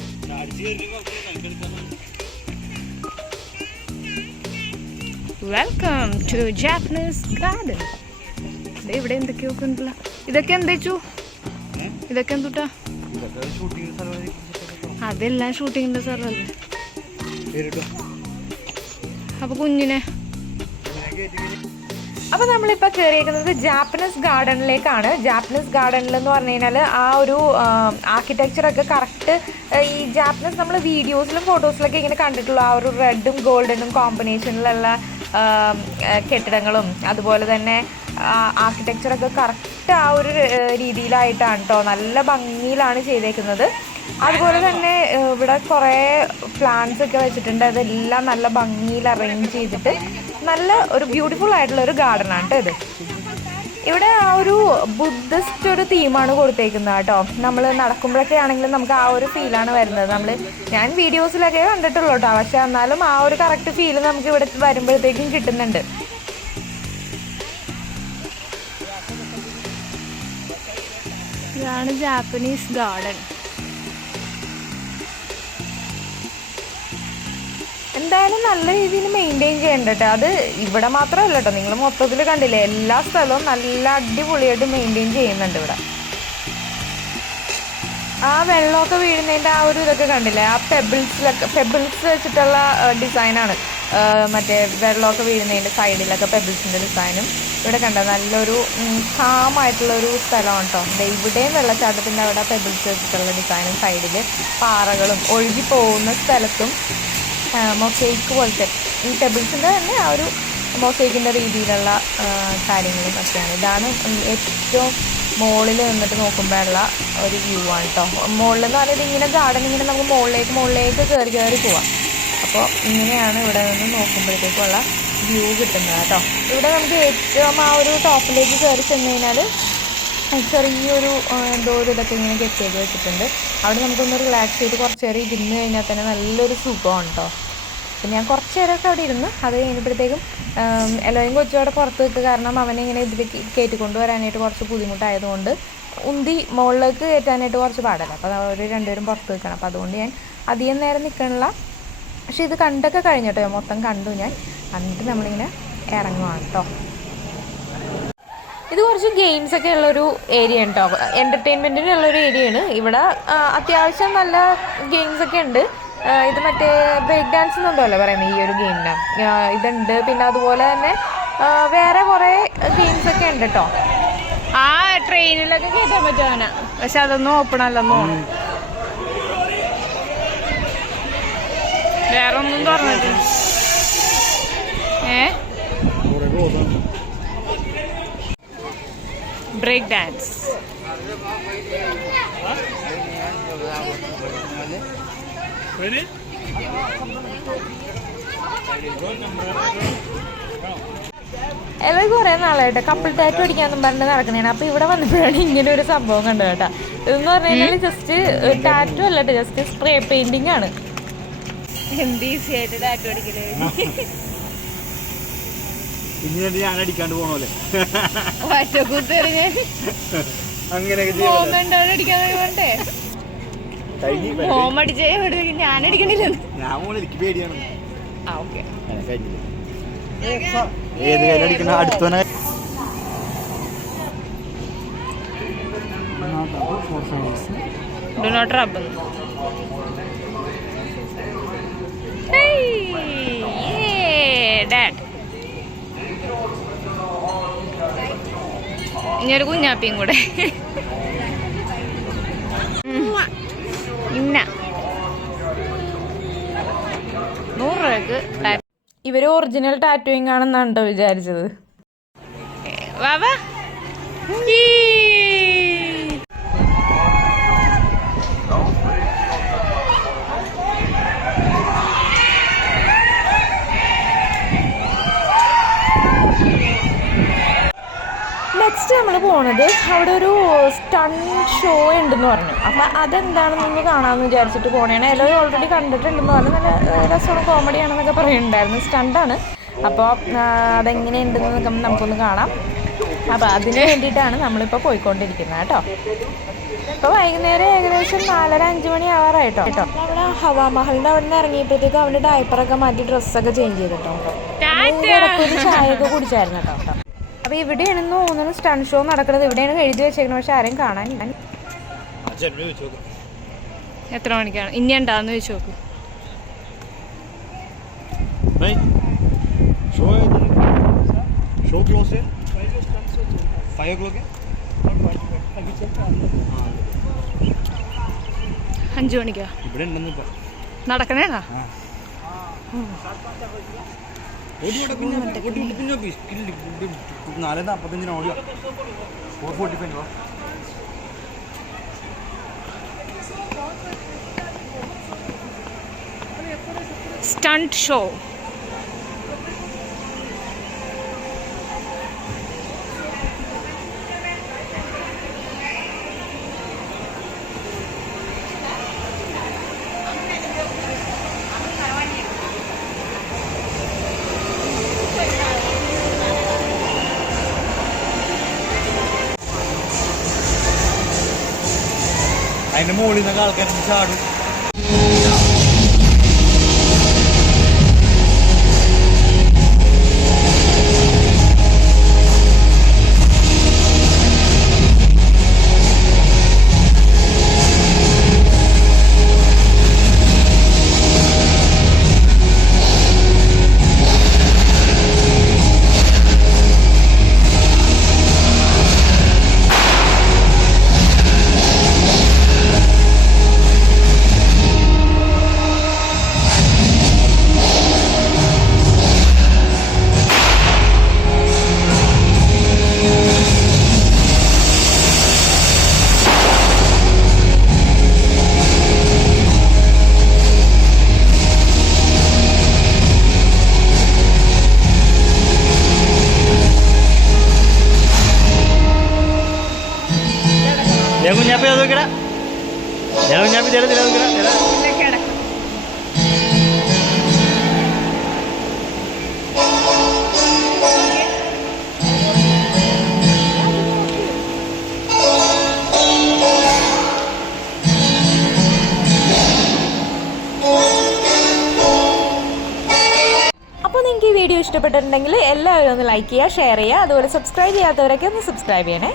Welcome to Japanese garden. ഇവിടെ എന്തൊക്കെയൊക്കെ ഉണ്ടല്ലോ. ഇതൊക്കെ എന്താ ഇതൊക്കെ എന്തുട്ടാ? അതെല്ലാം ഷൂട്ടിങ്ങിന്റെ സ്ഥലമല്ലേ. അപ്പൊ കുഞ്ഞിനെ അപ്പോൾ നമ്മളിപ്പോൾ കയറിയിരിക്കുന്നത് ജാപ്പനീസ് ഗാർഡനിലേക്കാണ്. ജാപ്പനീസ് ഗാർഡനിൽ എന്ന് പറഞ്ഞു കഴിഞ്ഞാൽ ആ ഒരു ആർക്കിടെക്ചറൊക്കെ കറക്റ്റ് ഈ ജാപ്പനീസ് നമ്മൾ വീഡിയോസിലും ഫോട്ടോസിലൊക്കെ ഇങ്ങനെ കണ്ടിട്ടുള്ള ആ ഒരു റെഡും ഗോൾഡനും കോമ്പിനേഷനിലുള്ള കെട്ടിടങ്ങളും അതുപോലെ തന്നെ ആർക്കിടെക്ചറൊക്കെ കറക്റ്റ് ആ ഒരു രീതിയിലായിട്ടാണ് കേട്ടോ. നല്ല ഭംഗിയിലാണ് ചെയ്തേക്കുന്നത്. അതുപോലെ തന്നെ ഇവിടെ കുറേ പ്ലാന്റ്സ് ഒക്കെ വെച്ചിട്ടുണ്ട്. അതെല്ലാം നല്ല ഭംഗിയിൽ അറേഞ്ച് ചെയ്തിട്ട് നല്ല ഒരു ബ്യൂട്ടിഫുൾ ആയിട്ടുള്ള ഒരു ഗാർഡനാണ് കേട്ടോ ഇത്. ഇവിടെ ആ ഒരു ബുദ്ധിസ്റ്റ് ഒരു തീമാണ് കൊടുത്തേക്കുന്നത് കേട്ടോ. നമ്മൾ നടക്കുമ്പോഴൊക്കെ ആണെങ്കിലും നമുക്ക് ആ ഒരു ഫീലാണ് വരുന്നത്. ഞാൻ വീഡിയോസിലൊക്കെ കണ്ടിട്ടുള്ളൂ കേട്ടോ. പക്ഷെ എന്നാലും ആ ഒരു കറക്റ്റ് ഫീല് നമുക്ക് ഇവിടെ വരുമ്പോഴത്തേക്കും കിട്ടുന്നുണ്ട്. ഇതാണ് ജാപ്പനീസ് ഗാർഡൻ. എന്തായാലും നല്ല രീതിയിൽ മെയിൻറ്റെയിൻ ചെയ്യണ്ട കേട്ടോ. അത് ഇവിടെ മാത്രമല്ല കേട്ടോ, നിങ്ങൾ മൊത്തത്തിൽ കണ്ടില്ലേ, എല്ലാ സ്ഥലവും നല്ല അടിപൊളിയായിട്ട് മെയിൻറ്റെയിൻ ചെയ്യുന്നുണ്ട് ഇവിടെ. ആ വെള്ളമൊക്കെ വീഴുന്നതിൻ്റെ ആ ഒരു ഇതൊക്കെ കണ്ടില്ലേ, ആ പെബിൾസ് വെച്ചിട്ടുള്ള ഡിസൈനാണ്. മറ്റേ വെള്ളമൊക്കെ വീഴുന്നതിൻ്റെ സൈഡിലൊക്കെ പെബിൾസിൻ്റെ ഡിസൈനും ഇവിടെ കണ്ടോ. നല്ലൊരു കാമായിട്ടുള്ളൊരു സ്ഥലമാണ് കേട്ടോ. ഇവിടെയും വെള്ളച്ചാട്ടത്തിൻ്റെ അവിടെ പെബിൾസ് വെച്ചിട്ടുള്ള ഡിസൈനും സൈഡിൽ പാറകളും ഒഴുകി പോകുന്ന സ്ഥലത്തും മൊസൈക്ക് പോലത്തെ ഈ പെബിൾസിൻ്റെ തന്നെ ആ ഒരു മൊസൈക്കിൻ്റെ രീതിയിലുള്ള കാര്യങ്ങളും ഒക്കെയാണ്. ഇതാണ് ഏറ്റവും മുകളിൽ നിന്നിട്ട് നോക്കുമ്പോഴുള്ള ഒരു വ്യൂ ആണ് കേട്ടോ. മുകളിൽ എന്ന് പറയുന്നത് ഇങ്ങനെ ഗാർഡൻ ഇങ്ങനെ നമുക്ക് മുകളിലേക്ക് കയറി പോവാം. അപ്പോൾ ഇങ്ങനെയാണ് ഇവിടെ നിന്ന് നോക്കുമ്പോഴത്തേക്കുള്ള വ്യൂ കിട്ടുന്നത് കേട്ടോ. ഇവിടെ നമുക്ക് ഏറ്റവും ആ ഒരു ടോപ്പിലേക്ക് കയറി ചെന്ന് കഴിഞ്ഞാൽ ചെറിയൊരു എന്തോ ഒരു ഇതൊക്കെ ഇങ്ങനെ കെട്ടി ചെയ്ത് വെച്ചിട്ടുണ്ട്. അവിടെ നമുക്കൊന്ന് റിലാക്സ് ചെയ്ത് കുറച്ച് നേരം ഇരുന്ന് കഴിഞ്ഞാൽ തന്നെ നല്ലൊരു സുഖമാണ് കേട്ടോ. അപ്പം ഞാൻ കുറച്ച് നേരമൊക്കെ അവിടെ ഇരുന്ന് അത് കഴിഞ്ഞപ്പോഴത്തേക്കും എലോയും കൊച്ചും അവിടെ പുറത്ത് നിൽക്കുക. കാരണം അവനെ ഇങ്ങനെ ഇതിലേക്ക് കയറ്റിക്കൊണ്ട് വരാനായിട്ട് കുറച്ച് ബുദ്ധിമുട്ടായതുകൊണ്ട് ഉന്തി മുകളിലേക്ക് കയറ്റാനായിട്ട് കുറച്ച് പാടല്ല. അപ്പോൾ അവർ രണ്ടുപേരും പുറത്ത് നിൽക്കണം. അപ്പോൾ അതുകൊണ്ട് ഞാൻ അധികം നേരം നിൽക്കണില്ല. പക്ഷെ ഇത് കണ്ടൊക്കെ കഴിഞ്ഞിട്ടോ, മൊത്തം കണ്ടു ഞാൻ. എന്നിട്ട് നമ്മളിങ്ങനെ ഇറങ്ങുവാണ് കേട്ടോ. ഇത് കുറച്ച് ഗെയിംസൊക്കെ ഉള്ളൊരു ഏരിയ കേട്ടോ, എൻ്റർടൈൻമെൻറ്റിനുള്ളൊരു ഏരിയയാണ്. ഇവിടെ അത്യാവശ്യം നല്ല ഗെയിംസൊക്കെ ഉണ്ട്. ഇത് മറ്റേ ബ്രേക്ക് ഡാൻസ് എന്നുണ്ടല്ലോ പറയുന്നത് ഈ ഒരു ഗെയിമിന് ഇതുണ്ട്. പിന്നെ അതുപോലെ തന്നെ വേറെ കുറേ ഗെയിംസൊക്കെ ഉണ്ട് കേട്ടോ. ആ ട്രെയിനിലൊക്കെ കയറ്റാൻ പറ്റുവാനാ, പക്ഷെ അതൊന്നും ഓപ്പൺ അല്ലെന്ന് തോന്നുന്നു. വേറെ ഒന്നും തുറന്നിട്ടില്ല. ബ്രേക്ക് ഡാൻസ് എല്ലാം കുറേ നാളായിട്ട് കപ്പിൾ ടാറ്റു അടിക്കാന്നും പറഞ്ഞ് നടക്കണേണ്. അപ്പോൾ ഇവിടെ വന്നപ്പോഴാണ് ഇങ്ങനെ ഒരു സംഭവം കണ്ടത് കേട്ടോ. ഇതെന്ന് പറഞ്ഞു കഴിഞ്ഞാൽ ജസ്റ്റ് ടാറ്റു അല്ല, ജസ്റ്റ് സ്പ്രേ പെയിന്റിംഗ് ആണ്. എന്ത് ഈസി ആയിട്ട് ടാറ്റു അടിക്കലേ. ഞാൻ അടിക്കാണ്ട് പോണോല്ലേ ഒറ്റക്കുത്തെറിഞ്ഞ് മോമൻ്റോടെ അടിക്കാൻ വേണ്ടേ. മോം അടിച്ചേ ഞാൻ അടിക്കണില്ല. ഞാൻ പോണ എനിക്ക് പേടിയാണ്. ആ ഓക്കെ. ഏത് കാര്യം അടിക്കണ അടുത്തവനെ ഡു നോട്ട് റബ്ബ്. ഡാഡ് ഇനിയൊരു കുഞ്ഞാപ്പിയും കൂടെ. ഇന്ന 100 രൂപക്ക് ഇവർ ഒറിജിനൽ ടാറ്റുയിങ് ആണെന്നാണ് കേട്ടോ വിചാരിച്ചത്. വാവാ നെക്സ്റ്റ് നമ്മൾ പോണത് അവിടെ ഒരു സ്റ്റണ്ട് ഷോ ഉണ്ടെന്ന് പറഞ്ഞു. അപ്പം അതെന്താണെന്നൊന്ന് കാണാമെന്ന് വിചാരിച്ചിട്ട് പോണേണ്. എല്ലാവരും ഓൾറെഡി കണ്ടിട്ടുണ്ടെന്ന് പറഞ്ഞു. നല്ല രസമാണ്, കോമഡിയാണെന്നൊക്കെ പറയുന്നുണ്ടായിരുന്നു. സ്റ്റണ്ടാണ്. അപ്പോൾ അതെങ്ങനെയുണ്ടെന്ന് നമുക്കൊന്ന് കാണാം. അപ്പോൾ അതിന് വേണ്ടിയിട്ടാണ് നമ്മളിപ്പോൾ പോയിക്കൊണ്ടിരിക്കുന്നത് കേട്ടോ. ഇപ്പോൾ വൈകുന്നേരം ഏകദേശം 4:30-5 മണി ആവാറായിട്ടോ കേട്ടോ. അവിടെ ഹവാമഹലിൻ്റെ അവിടെ നിന്ന് ഇറങ്ങിയപ്പോഴത്തേക്കും അവൻ്റെ ഡയപ്പറൊക്കെ മാറ്റി ഡ്രസ്സൊക്കെ ചേഞ്ച് ചെയ്തിട്ടോ. ഒരു ചായയൊക്കെ കുടിച്ചായിരുന്നു കേട്ടോ. അപ്പോൾ ഇവിടെയാണെന്ന് തോന്നുന്നു സ്റ്റണ്ട് ഷോ നടക്കുന്നത്. ഇവിടെയാണ് എഴുതി വെച്ചേക്കുന്നത്, പക്ഷെ ആരും കാണാനില്ല. എത്ര മണിക്കാണ് ഇനി ഉണ്ടാന്ന് ചോദിച്ചു നോക്ക്. ഷോ ക്ലോസ് 5 o'clock 5 മണിക്കാ ഇവിടെ ഉണ്ടെന്ന് നടക്കണേണോ? 4:45 ഓടിയോ 4:45 സ്റ്റണ്ട് ഷോ. അതിന്റെ മുകളിൽ നിന്നൊക്കെ ആൾക്കാർ ചാടും. കുഞ്ഞാപ്പി ചില ചില ചില ഇതിലൊക്കെ കിടക്കും. അപ്പോൾ നിങ്ങൾക്ക് ഈ വീഡിയോ ഇഷ്ടപ്പെട്ടിട്ടുണ്ടെങ്കിൽ എല്ലാവരും ഒന്ന് ലൈക്ക് ചെയ്യുക, ഷെയർ ചെയ്യുക, അതുപോലെ സബ്സ്ക്രൈബ് ചെയ്യാത്തവരൊക്കെ ഒന്ന് സബ്സ്ക്രൈബ് ചെയ്യണേ.